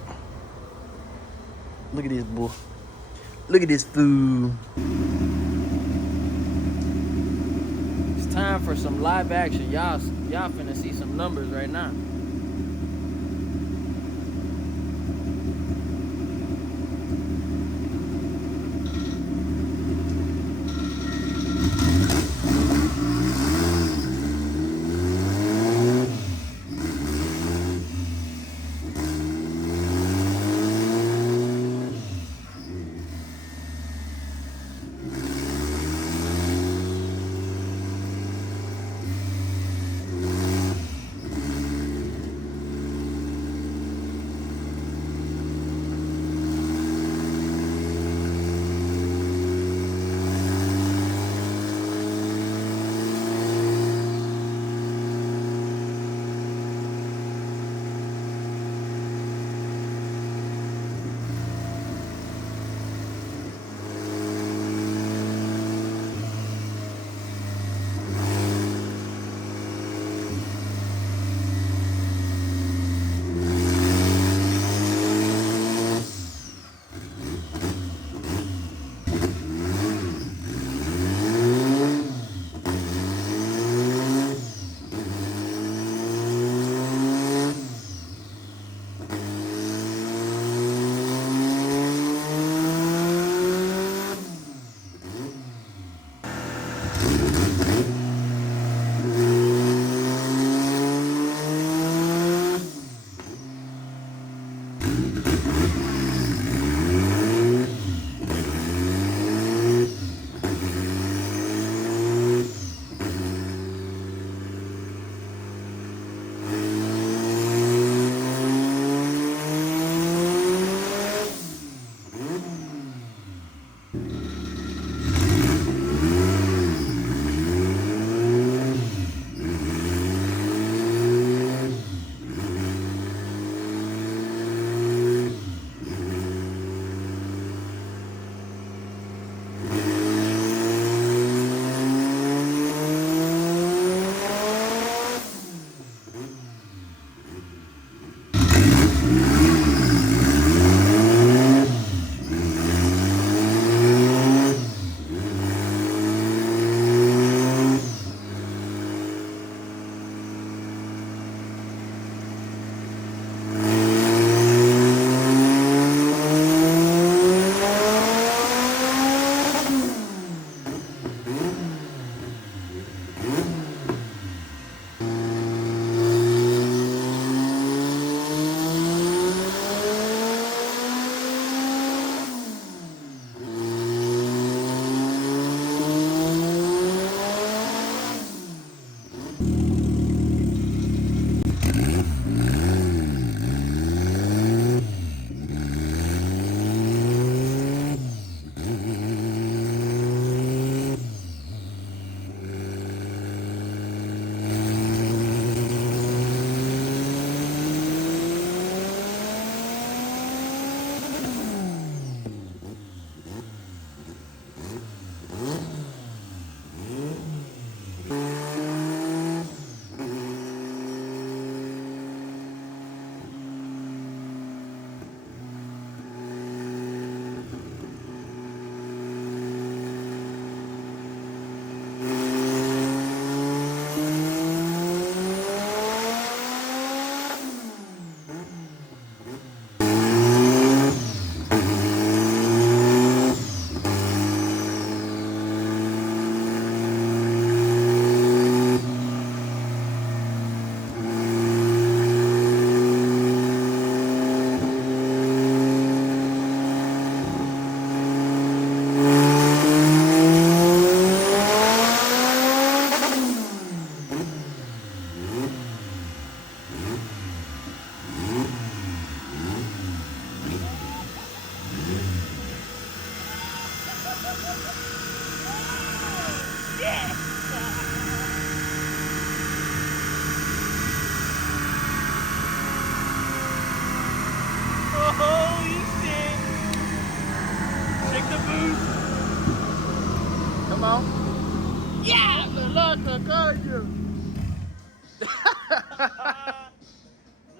Look at this bull. Look at this food. It's time for some live action. Y'all finna see some numbers right now.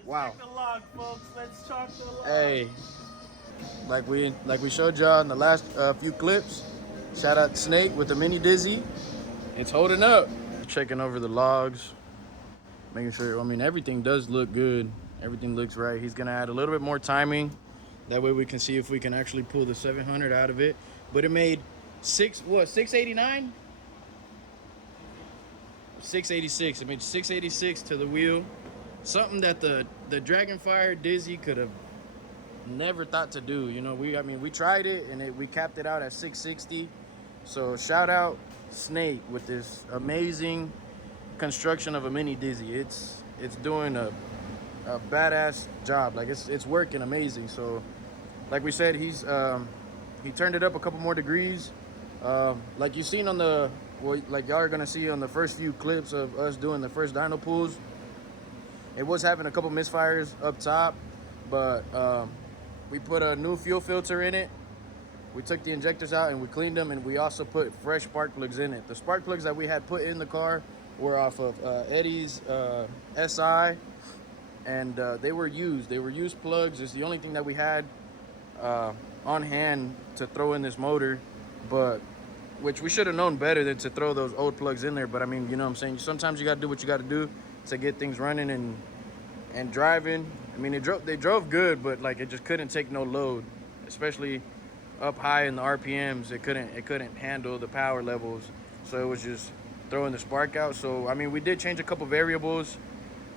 Wow. Check the log, folks. Let's chalk the log. Hey, like we showed y'all in the last few clips. Shout out to Snake with the mini Dizzy. It's holding up. Checking over the logs, making sure. I mean, everything does look good. Everything looks right. He's gonna add a little bit more timing. That way we can see if we can actually pull the 700 out of it. But it made 689? 686. It made 686 to the wheel. Something that the Dragonfire Dizzy could have never thought to do. You know, we tried it and we capped it out at 660. So shout out Snake with this amazing construction of a mini Dizzy. It's doing a badass job. Like it's working amazing. So like we said, he turned it up a couple more degrees. Like you've seen on like y'all are gonna see on the first few clips of us doing the first dyno pulls. It was having a couple misfires up top, but we put a new fuel filter in it. We took the injectors out and we cleaned them, and we also put fresh spark plugs in it. The spark plugs that we had put in the car were off of Eddie's SI, and they were used. They were used plugs. It's the only thing that we had on hand to throw in this motor, but which we should have known better than to throw those old plugs in there. But I mean, you know what I'm saying? Sometimes you got to do what you got to do to get things running and driving. I mean, they drove good, but like it just couldn't take no load, especially up high in the RPMs. It couldn't handle the power levels, so it was just throwing the spark out. So I mean, we did change a couple variables,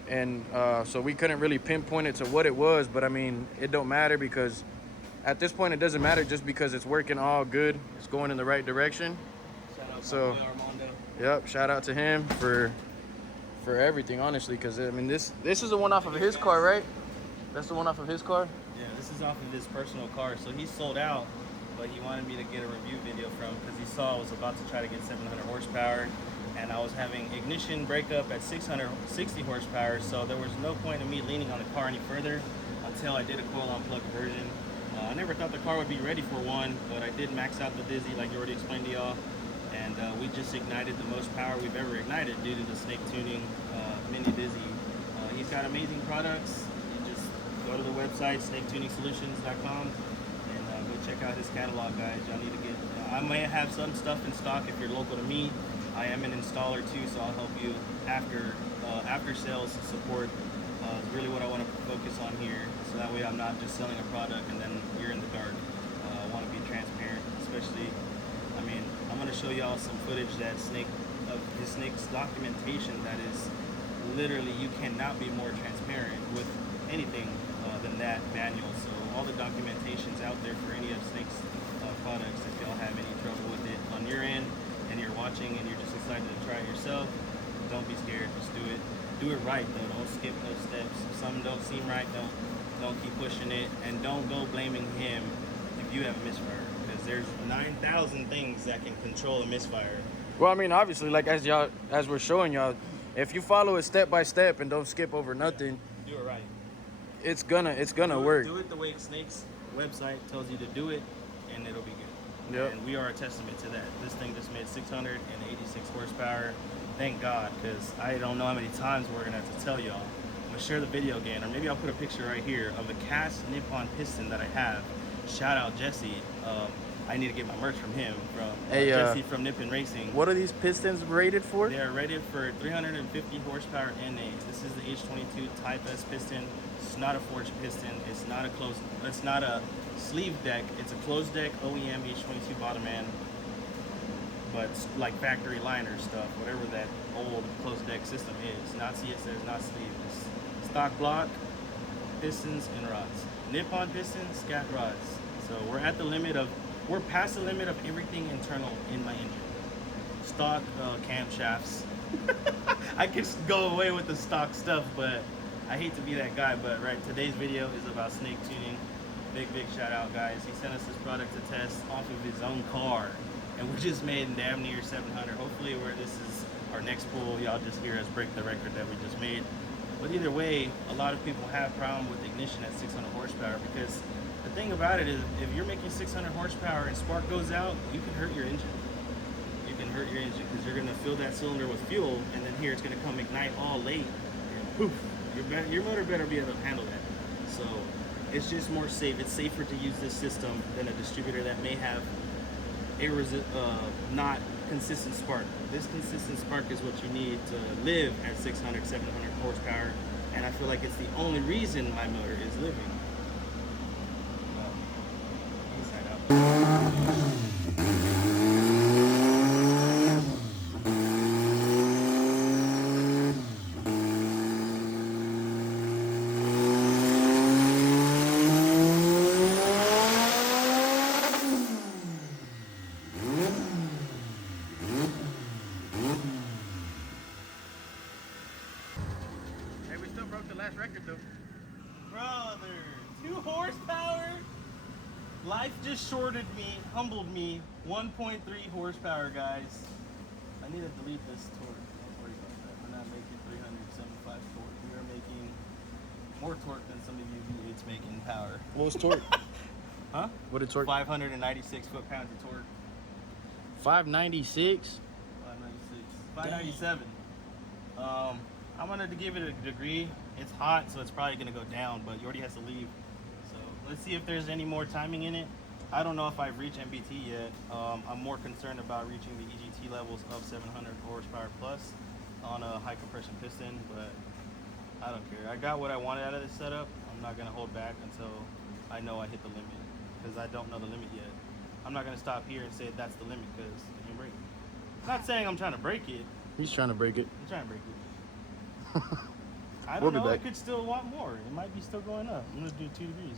and so we couldn't really pinpoint it to what it was. But I mean, it don't matter, because at this point it doesn't matter, just because it's working all good. It's going in the right direction. Shout out So, to Armando. Yep, shout out to him for everything, honestly, because I mean this is the one off of his car, right? That's the one off of his car. Yeah, this is off of his personal car. So he sold out, but he wanted me to get a review video from, because he saw I was about to try to get 700 horsepower, and I was having ignition breakup at 660 horsepower. So there was no point in me leaning on the car any further until I did a coil on plug conversion. I never thought the car would be ready for one, but I did max out the Dizzy like you already explained to y'all, and we just ignited the most power we've ever ignited due to the Snake Tuning mini Dizzy. He's got amazing products. You just go to the website snaketuningsolutions.com and go check out his catalog, guys. Y'all need to get. I may have some stuff in stock if you're local to me. I am an installer too, so I'll help you after sales support. Is really what I want to focus on here, so that way I'm not just selling a product and then you're in the dark. I want to be transparent, especially. I mean, I'm going to show y'all some footage that Snake's documentation that is literally, you cannot be more transparent with anything than that manual. So all the documentation's out there for any of Snake's products. If y'all have any trouble with it on your end and you're watching and you're just excited to try it yourself, don't be scared, just do it. Do it right though, don't skip those steps. If something don't seem right, don't keep pushing it, and don't go blaming him if you have a misfire, because there's 9,000 things that can control a misfire. Well, I mean, obviously, like as we're showing y'all, if you follow it step by step and don't skip over nothing, Do it right. it's gonna work. Do it the way Snake's website tells you to do it, and it'll be good. Yep. And we are a testament to that. This thing just made 686 horsepower. Thank God, because I don't know how many times we're gonna have to tell y'all. I'm gonna share the video again, or maybe I'll put a picture right here of the cast Nippon piston that I have. Shout out Jesse. I need to get my merch from him, from Jesse from Nippon Racing. What are these pistons rated for? They are rated for 350 horsepower NA. This is the H22 Type S piston. It's not a forged piston. It's not a sleeve deck. It's a closed deck OEM H22 bottom end. But like factory liner stuff, whatever that old closed deck system is. Not CSS, not sleeve. It's stock block, pistons, and rods. Nippon pistons, scat rods. So we're past the limit of everything internal in my engine. Stock camshafts. I could go away with the stock stuff, but I hate to be that guy. But right, today's video is about Snake Tuning. Big shout out, guys. He sent us this product to test off of his own car, and we just made damn near 700. Hopefully, where this is our next pull, y'all just hear us break the record that we just made. But either way, a lot of people have problem with ignition at 600 horsepower, because the thing about it is, if you're making 600 horsepower and spark goes out, you can hurt your engine. You can hurt your engine because you're going to fill that cylinder with fuel, and then here it's going to come ignite all late. You're going to poof, your motor better be able to handle that. So it's just more safe. It's safer to use this system than a distributor that may have a not consistent spark. This consistent spark is what you need to live at 600, 700 horsepower, and I feel like it's the only reason my motor is living. Inside out. Hey, we still broke the last record though. Brother, 2 horsepower? Life just shorted me, humbled me. 1.3 horsepower, guys. I need to delete this torque. Don't worry about that. We're not making 375 torque. We are making more torque than some of you V8s making power. What was torque? Huh? What did torque? 596 foot-pounds of torque. 596. 596. 597. I wanted to give it a degree. It's hot, so it's probably gonna go down, but Yordi has to leave. So let's see if there's any more timing in it. I don't know if I've reached MBT yet. I'm more concerned about reaching the EGT levels of 700 horsepower plus on a high compression piston, but I don't care. I got what I wanted out of this setup. I'm not gonna hold back until I know I hit the limit, because I don't know the limit yet. I'm not gonna stop here and say that's the limit, because it can break it. Not saying I'm trying to break it. He's trying to break it. I'm trying to break it. I We'll don't be know. back. It could still want more. It might be still going up. I'm gonna do 2 degrees.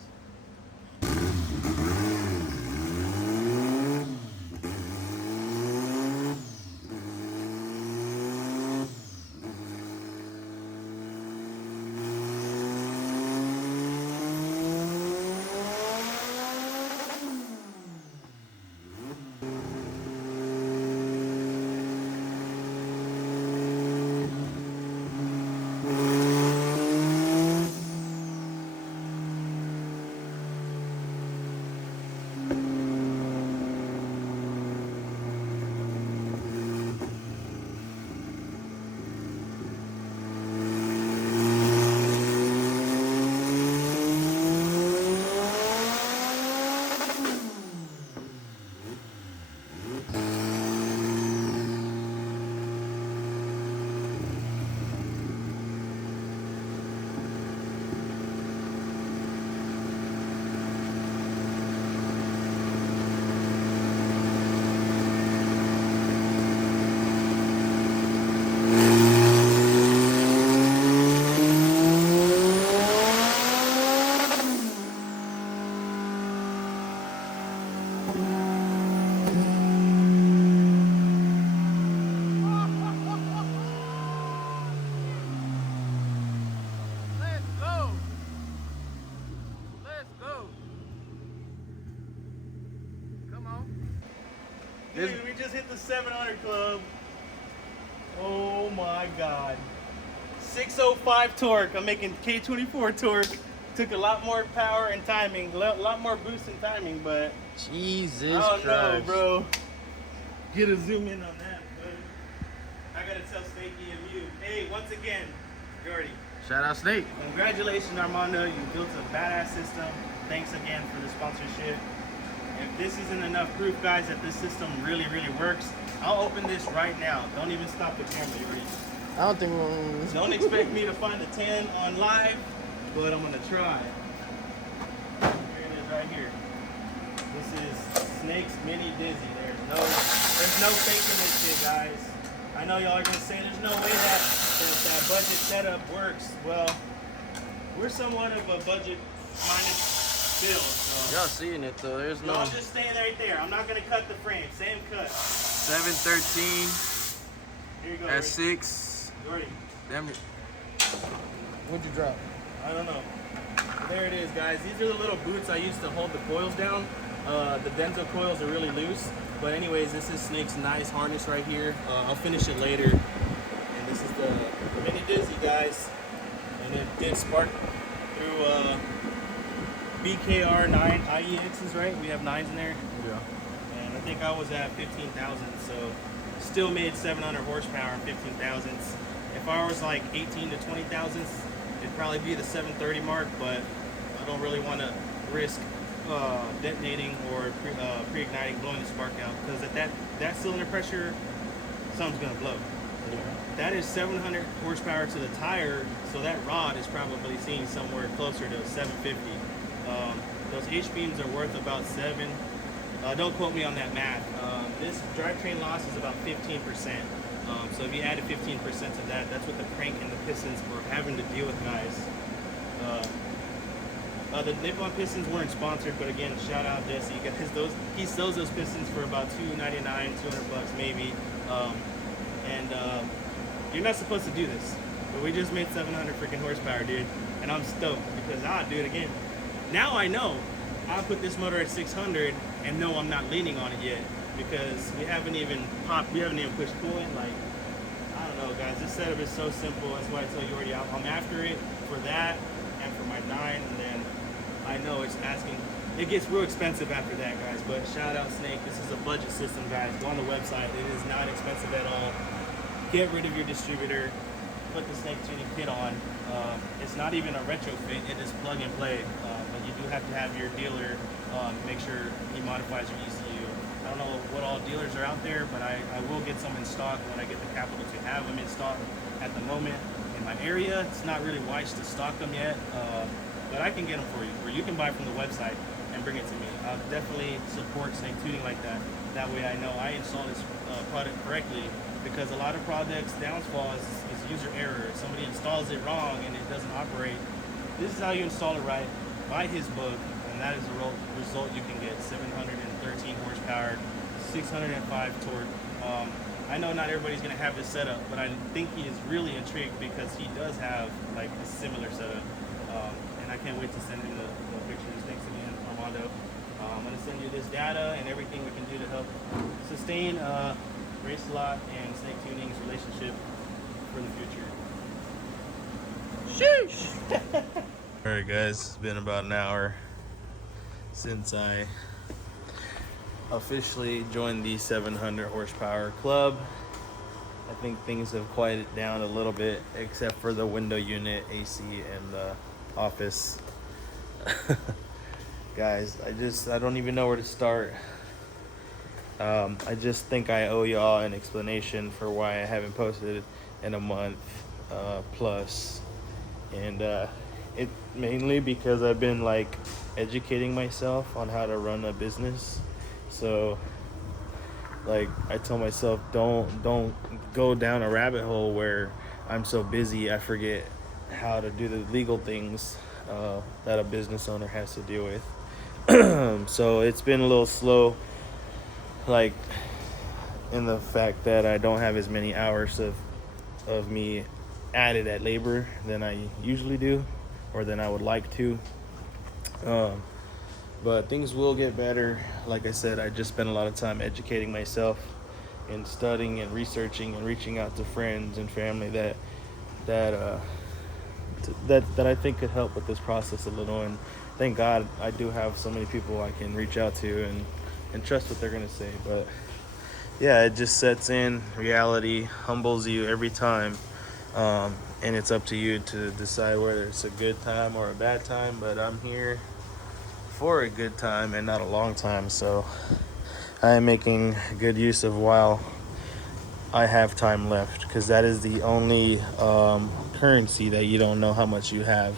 Let's go. Let's go. Come on. Dude, we just hit the 700 club. Oh my god. 605 torque. I'm making K24 torque. Took a lot more power and timing, a lot more boost and timing, but Jesus I don't Christ. know, bro. Get a zoom in on that, but I gotta tell Snakey and you. Hey, once again, Jordy, Shout out Snake. congratulations, Armando. You built a badass system. Thanks again for the sponsorship. If this isn't enough proof, guys, that this system really, really works, I'll open this right now. Don't even stop the camera, Jordy. I don't think Don't expect me to find a 10 on live, but I'm gonna try. Here it is right here. This is Snake's Mini Dizzy. There's no faking this shit, guys. I know y'all are gonna say there's no way that budget setup works. Well, we're somewhat of a budget minded build. So y'all seeing it though. There's no y'all just stay right there. I'm not gonna cut the frame. Same cut. 713 Here you go. at 6. Jordy. Damn it. What'd you drop? I don't know. There it is, guys. These are the little boots I used to hold the coils down. The Denso coils are really loose. But anyways, this is Snake's nice harness right here. I'll finish it later. And this is the Mini Dizzy, guys. And it did spark through BKR 9 IEXs, right? We have 9s in there. Yeah. And I think I was at 15,000, so still made 700 horsepower and 15 thousandths. If I was like 18 to 20 thousandths, it'd probably be the 730 mark, but I don't really want to risk detonating or pre-igniting, blowing the spark out, because at that cylinder pressure, something's gonna blow. That is 700 horsepower to the tire, so that rod is probably seen somewhere closer to 750. Those H-beams are worth about 7. Don't quote me on that math. This drivetrain loss is about 15%. So if you added 15% to that, that's what the crank and the pistons were having to deal with, guys. The Nippon pistons weren't sponsored, but again, shout out Jesse. He sells those pistons for about $299, $200 maybe. You're not supposed to do this, but we just made 700 freaking horsepower, dude, and I'm stoked because do it again. Now I know I'll put this motor at 600 and no, I'm not leaning on it yet, because we haven't even pushed coolant. Like, I don't know, guys, this setup is so simple. That's why I tell you already, I'm after it for that and for my 9, and then I know it gets real expensive after that, guys. But shout out Snake, this is a budget system, guys. Go on the website, it is not expensive at all. Get rid of your distributor, put the Snake tuning kit on. It's not even a retrofit, it is plug and play, but you do have to have your dealer make sure he modifies your ECU. I don't know what all dealers are out there, but I will get some in stock when I get the capital to have them in stock. At the moment in my area, it's not really wise to stock them yet, but I can get them for you, or you can buy from the website and bring it to me. I'll definitely support Snake tuning like that. That way I know I install this product correctly, because a lot of products, downfall is user error. Somebody installs it wrong and it doesn't operate. This is how you install it right. Buy his book, and that is the result you can get. 713 horsepower, 605 torque. I know not everybody's gonna have this setup, but I think he is really intrigued because he does have like a similar setup. And I can't wait to send him the pictures. Thanks again, Armando. I'm gonna send you this data and everything we can do to help sustain RACE-ALOT and Snake Tuning's relationship for the future. Sheesh! Alright guys, it's been about an hour since I officially joined the 700 horsepower club. I think things have quieted down a little bit, except for the window unit, AC, and the office. Guys, I don't even know where to start. I just think I owe y'all an explanation for why I haven't posted in a month plus, and it mainly because I've been like educating myself on how to run a business. So like I tell myself, don't go down a rabbit hole where I'm so busy I forget how to do the legal things that a business owner has to deal with. So it's been a little slow, like in the fact that I don't have as many hours of me added at labor than I usually do, or than I would like to. But things will get better. Like I said, I just spent a lot of time educating myself and studying and researching and reaching out to friends and family that I think could help with this process a little. And thank God I do have so many people I can reach out to and trust what they're gonna say. But yeah, it just sets in. Reality humbles you every time, and it's up to you to decide whether it's a good time or a bad time. But I'm here for a good time and not a long time, so I am making good use of while I have time left, because that is the only currency that you don't know how much you have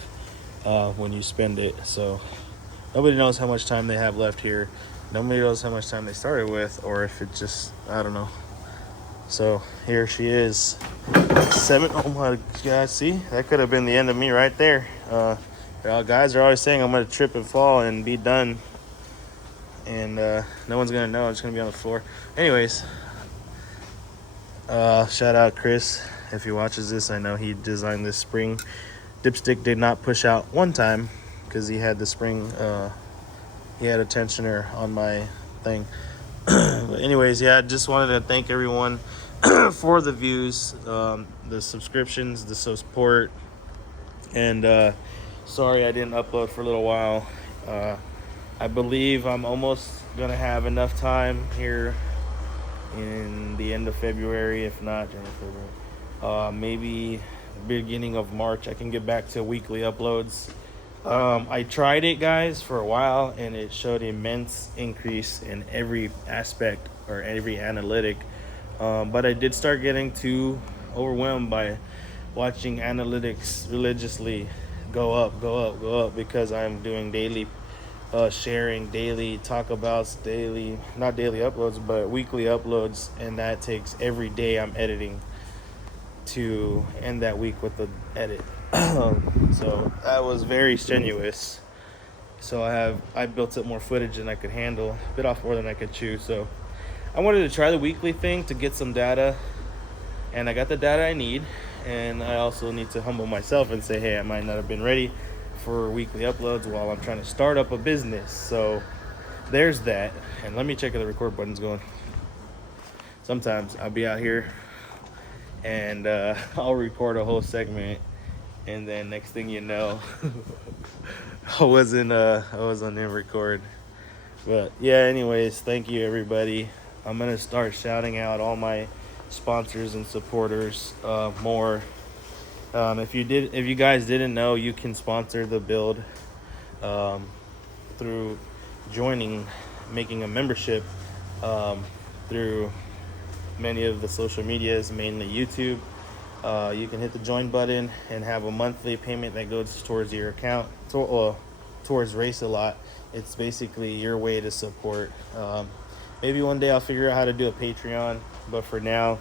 when you spend it. So nobody knows how much time they have left here. Nobody knows how much time they started with, or if it just, I don't know. So here she is. Oh my God, see? That could have been the end of me right there. Guys are always saying I'm going to trip and fall and be done. And no one's going to know. I'm just going to be on the floor. Anyways, shout out Chris. If he watches this, I know he designed this spring. Dipstick did not push out one time because he had the spring, he had a tensioner on my thing. But anyways, yeah, I just wanted to thank everyone for the views, the subscriptions, the support, and sorry I didn't upload for a little while. I believe I'm almost gonna have enough time here in the end of February, if not January, February, Maybe beginning of March I can get back to weekly uploads. I tried it, guys, for a while, and it showed immense increase in every aspect or every analytic. But I did start getting too overwhelmed by watching analytics religiously go up, go up, go up, because I'm doing daily sharing, daily talk abouts, daily, not daily uploads, but weekly uploads, and that takes every day I'm editing to end that week with the edit. So that was very strenuous. So I built up more footage than I could handle, bit off more than I could chew. So I wanted to try the weekly thing to get some data, and I got the data I need. And I also need to humble myself and say, hey, I might not have been ready for weekly uploads while I'm trying to start up a business. So there's that. And let me check if the record button's going. Sometimes I'll be out here and I'll record a whole segment, and then next thing you know, I wasn't in record. But yeah, anyways, thank you everybody. I'm gonna start shouting out all my sponsors and supporters more. If you guys didn't know, you can sponsor the build through making a membership through many of the social medias, mainly YouTube. You can hit the join button and have a monthly payment that goes towards your account, towards RACE-ALOT. It's basically your way to support. Maybe one day I'll figure out how to do a Patreon, but for now,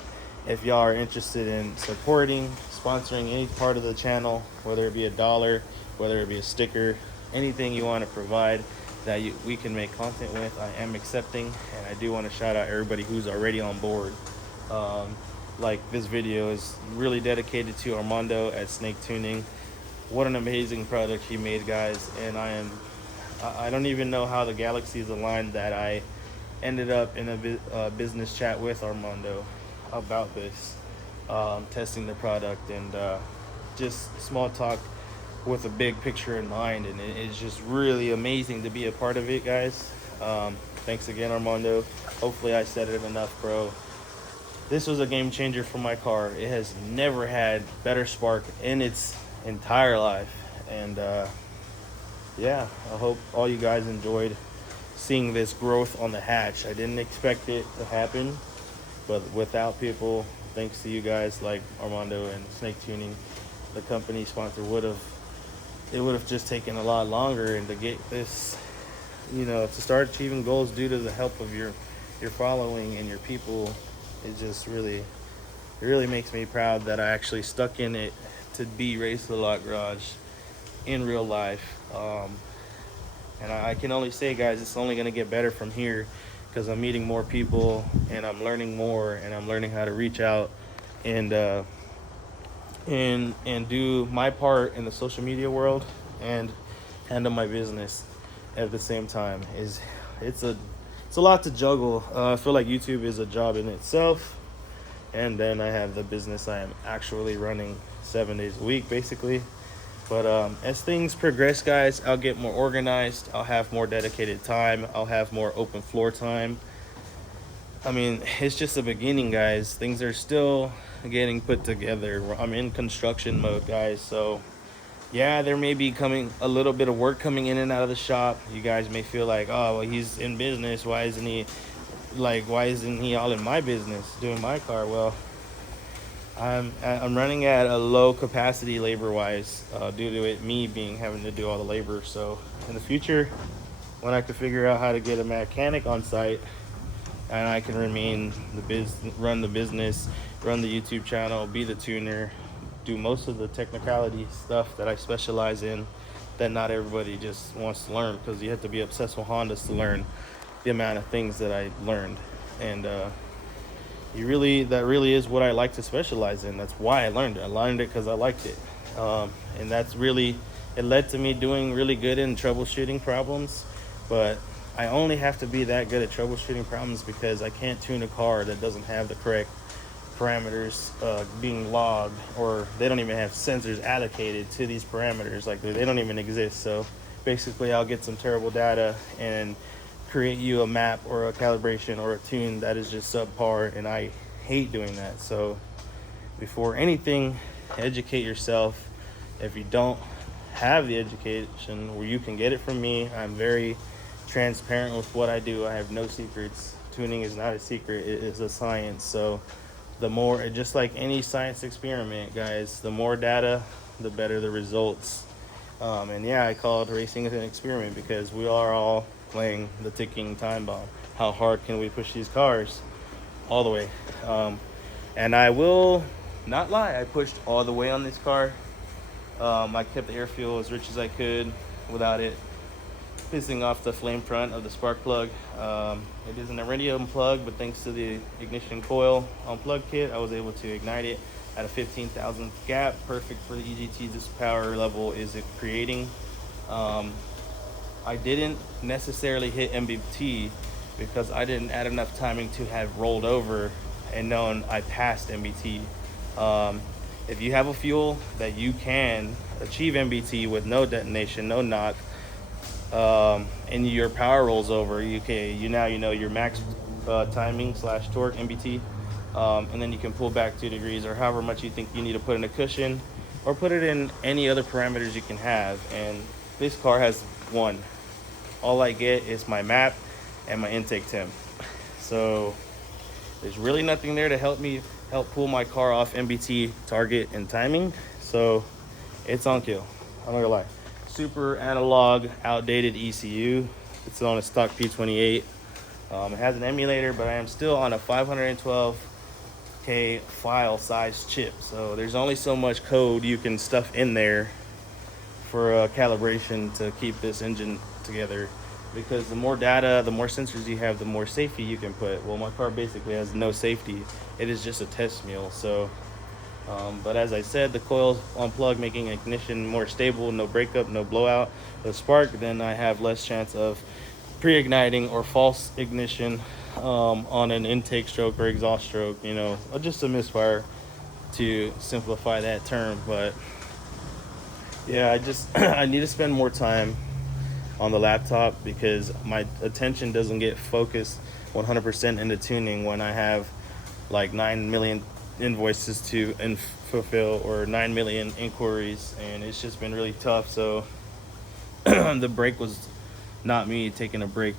if y'all are interested in supporting, sponsoring any part of the channel, whether it be $1, whether it be a sticker, anything you want to provide that we can make content with, I am accepting. And I do want to shout out everybody who's already on board. Like this video is really dedicated to Armando at Snake Tuning. What an amazing product he made, guys. And I don't even know how the galaxies aligned that I ended up in a business chat with Armando about this, testing the product, and just small talk with a big picture in mind. And it's just really amazing to be a part of it, guys. Thanks again, Armando. Hopefully I said it enough, bro. This was a game changer for my car. It has never had better spark in its entire life. And yeah, I hope all you guys enjoyed seeing this growth on the hatch. I didn't expect it to happen, but without people, thanks to you guys like Armando and Snake Tuning, the company sponsor, it would have just taken a lot longer. And to get this, to start achieving goals due to the help of your following and your people, it just really makes me proud that I actually stuck in it to be RACE-ALOT Garage in real life. And I can only say, guys, it's only going to get better from here, because I'm meeting more people and I'm learning more, and I'm learning how to reach out and do my part in the social media world and handle my business at the same time. It's a lot to juggle. I feel like YouTube is a job in itself, and then I have the business I am actually running 7 days a week, basically. But as things progress, guys, I'll get more organized. I'll have more dedicated time. I'll have more open floor time. I mean, it's just the beginning, guys. Things are still getting put together. I'm in construction mode, guys. So yeah, there may be a little bit of work coming in and out of the shop. You guys may feel like, oh, well, he's in business. Why isn't he all in my business doing my car? Well, I'm running at a low capacity labor wise due to me having to do all the labor. So in the future, when I can figure out how to get a mechanic on site, and I can run the business, run the YouTube channel, be the tuner, do most of the technicality stuff that I specialize in, that not everybody just wants to learn, because you have to be obsessed with Hondas to learn the amount of things that I learned. And that really is what I like to specialize in. That's why I learned it. I learned it because I liked it. And it led to me doing really good in troubleshooting problems. But I only have to be that good at troubleshooting problems because I can't tune a car that doesn't have the correct parameters being logged, or they don't even have sensors allocated to these parameters. Like, they don't even exist. So basically I'll get some terrible data and create you a map or a calibration or a tune that is just subpar, and I hate doing that. So before anything, educate yourself. If you don't have the education, where you can get it from me, I'm very transparent with what I do. I have no secrets. Tuning is not a secret, it is a science. So the more, just like any science experiment, guys, the more data, the better the results. And yeah, I call it racing as an experiment because we are all playing the ticking time bomb. How hard can we push these cars all the way? And I will not lie, I pushed all the way on this car. I kept the air fuel as rich as I could without it pissing off the flame front of the spark plug. It is an iridium plug, but thanks to the ignition coil unplug kit, I was able to ignite it at a 15,000 gap, perfect for the EGT this power level is it creating. I didn't necessarily hit MBT because I didn't add enough timing to have rolled over and known I passed MBT. If you have a fuel that you can achieve MBT with no detonation, no knock, and your power rolls over, you know your max timing / torque MBT, and then you can pull back 2 degrees or however much you think you need to put in a cushion, or put it in any other parameters you can have. And this car has one. All I get is my map and my intake temp. So there's really nothing there to help pull my car off MBT target and timing. So it's on kill. I'm not gonna lie. Super analog, outdated ECU. It's on a stock P28. It has an emulator, but I am still on a 512K file size chip. So there's only so much code you can stuff in there for calibration to keep this engine together. Because the more data, the more sensors you have, the more safety you can put. Well, my car basically has no safety. It is just a test mule. So, but as I said, the coils unplug, making ignition more stable, no breakup, no blowout, the spark, then I have less chance of pre-igniting or false ignition on an intake stroke or exhaust stroke, you know, or just a misfire, to simplify that term. But yeah, I need to spend more time on the laptop because my attention doesn't get focused 100% into tuning when I have like 9 million invoices to fulfill or 9 million inquiries, and it's just been really tough. So the break was not me taking a break.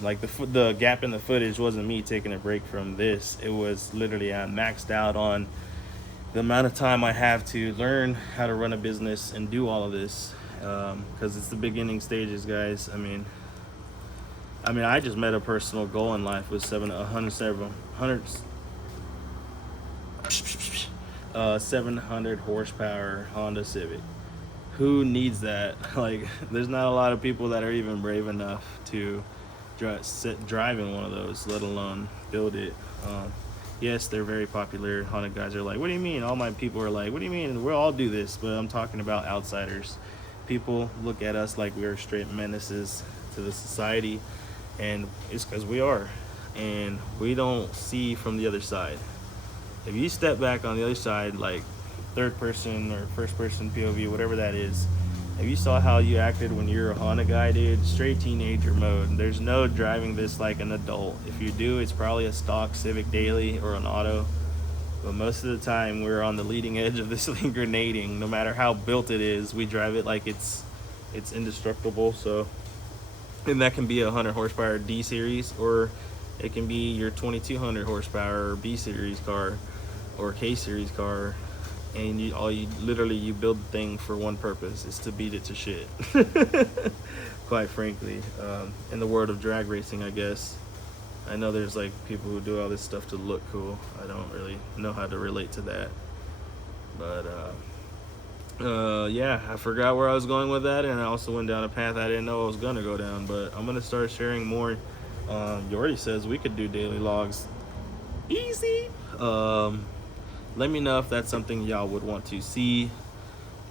Like the gap in the footage wasn't me taking a break from this. It was literally I'm maxed out on the amount of time I have to learn how to run a business and do all of this. Because it's the beginning stages, guys. I mean, I just met a personal goal in life with 700 horsepower Honda Civic. Who needs that? Like, there's not a lot of people that are even brave enough to drive in one of those, let alone build it. Yes, they're very popular. Honda guys are like, what do you mean? All my people are like, what do you mean? We'll all do this. But I'm talking about outsiders. People look at us like we are straight menaces to the society, and it's because we are, and we don't see from the other side. If you step back on the other side, like third person or first person POV, whatever that is, if you saw how you acted when you're a Honda guy, dude, straight teenager mode. There's no driving this like an adult. If you do, it's probably a stock Civic Daily or an auto. But most of the time, we're on the leading edge of this thing grenading. No matter how built it is, we drive it like it's indestructible. So, and that can be a 100 horsepower D series, or it can be your 2200 horsepower B series car or K series car. And you build the thing for one purpose: is to beat it to shit. Quite frankly, in the world of drag racing, I guess. I know there's like people who do all this stuff to look cool. I don't really know how to relate to that. But yeah, I forgot where I was going with that, and I also went down a path I didn't know I was gonna go down. But I'm gonna start sharing more. Yordi says we could do daily logs. Easy. Let me know if that's something y'all would want to see.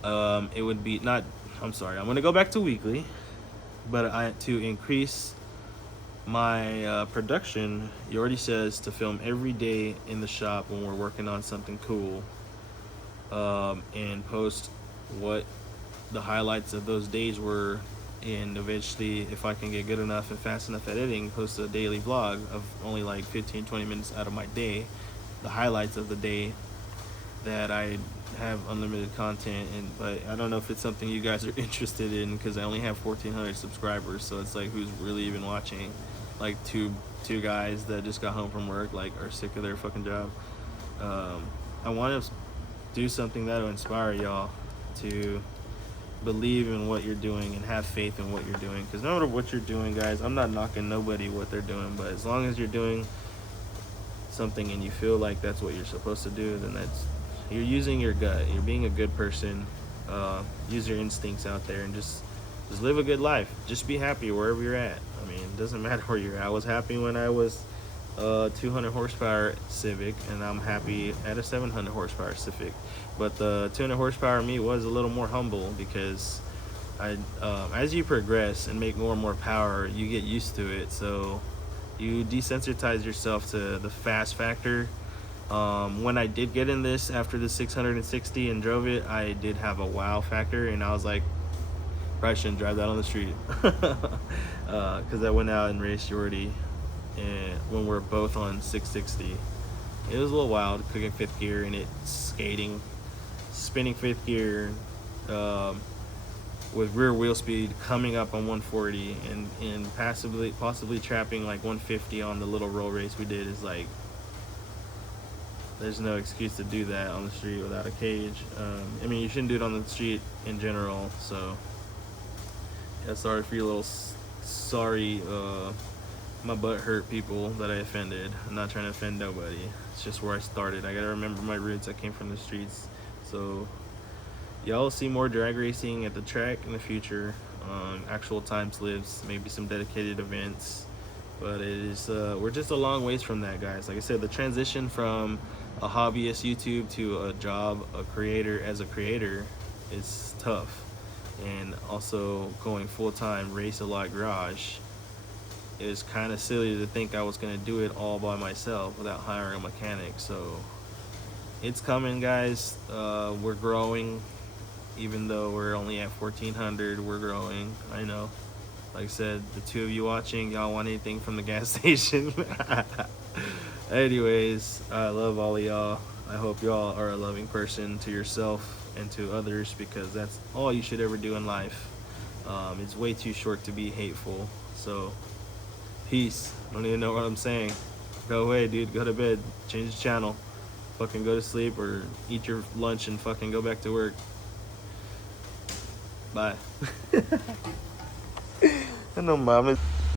It would be I'm gonna go back to weekly, but to increase my production, Yordi says to film every day in the shop when we're working on something cool, and post what the highlights of those days were, and eventually, if I can get good enough and fast enough at editing, post a daily vlog of only like 15-20 minutes out of my day, the highlights of the day. that I have unlimited content, but I don't know if it's something you guys are interested in, because I only have 1,400 subscribers, so it's like, who's really even watching? Like two guys that just got home from work, like, are sick of their fucking job. I want to do something that'll inspire y'all to believe in what you're doing and have faith in what you're doing, because no matter what you're doing, guys, I'm not knocking nobody what they're doing, but as long as you're doing something and you feel like that's what you're supposed to do, then you're using your gut, you're being a good person. Use your instincts out there and just live a good life. Just be happy wherever you're at. I mean, it doesn't matter where you're at. I was happy when I was 200 horsepower Civic, and I'm happy at a 700 horsepower Civic. But the 200 horsepower me was a little more humble, because as you progress and make more and more power, you get used to it. So you desensitize yourself to the fast factor. When I did get in this after the 660 and drove it, I did have a wow factor, and I was like, probably shouldn't drive that on the street. Because I went out and raced Jordy, and when we're both on 660, it was a little wild, cooking fifth gear and it skating, spinning fifth gear, with rear wheel speed coming up on 140, and possibly trapping like 150 on the little roll race we did. Is like, there's no excuse to do that on the street without a cage. I mean, you shouldn't do it on the street in general. So yeah, sorry for you little, sorry, my butt hurt people that I offended. I'm not trying to offend nobody. It's just where I started. I gotta remember my roots. I came from the streets. So y'all will see more drag racing at the track in the future. Actual time slips, maybe some dedicated events. But it is, we're just a long ways from that, guys. Like I said, the transition from a hobbyist YouTube to a job, a creator is tough. And also going full-time RACE-ALOT garage is kind of silly to think I was going to do it all by myself without hiring a mechanic. So it's coming, guys. We're growing. Even though we're only at 1,400, we're growing. I know. Like I said, the two of you watching, y'all want anything from the gas station. Anyways, I love all of y'all. I hope y'all are a loving person to yourself and to others, because that's all you should ever do in life. It's way too short to be hateful. So peace. I don't even know what I'm saying. Go away, dude. Go to bed. Change the channel. Fucking go to sleep, or eat your lunch and fucking go back to work. Bye. I know, mom.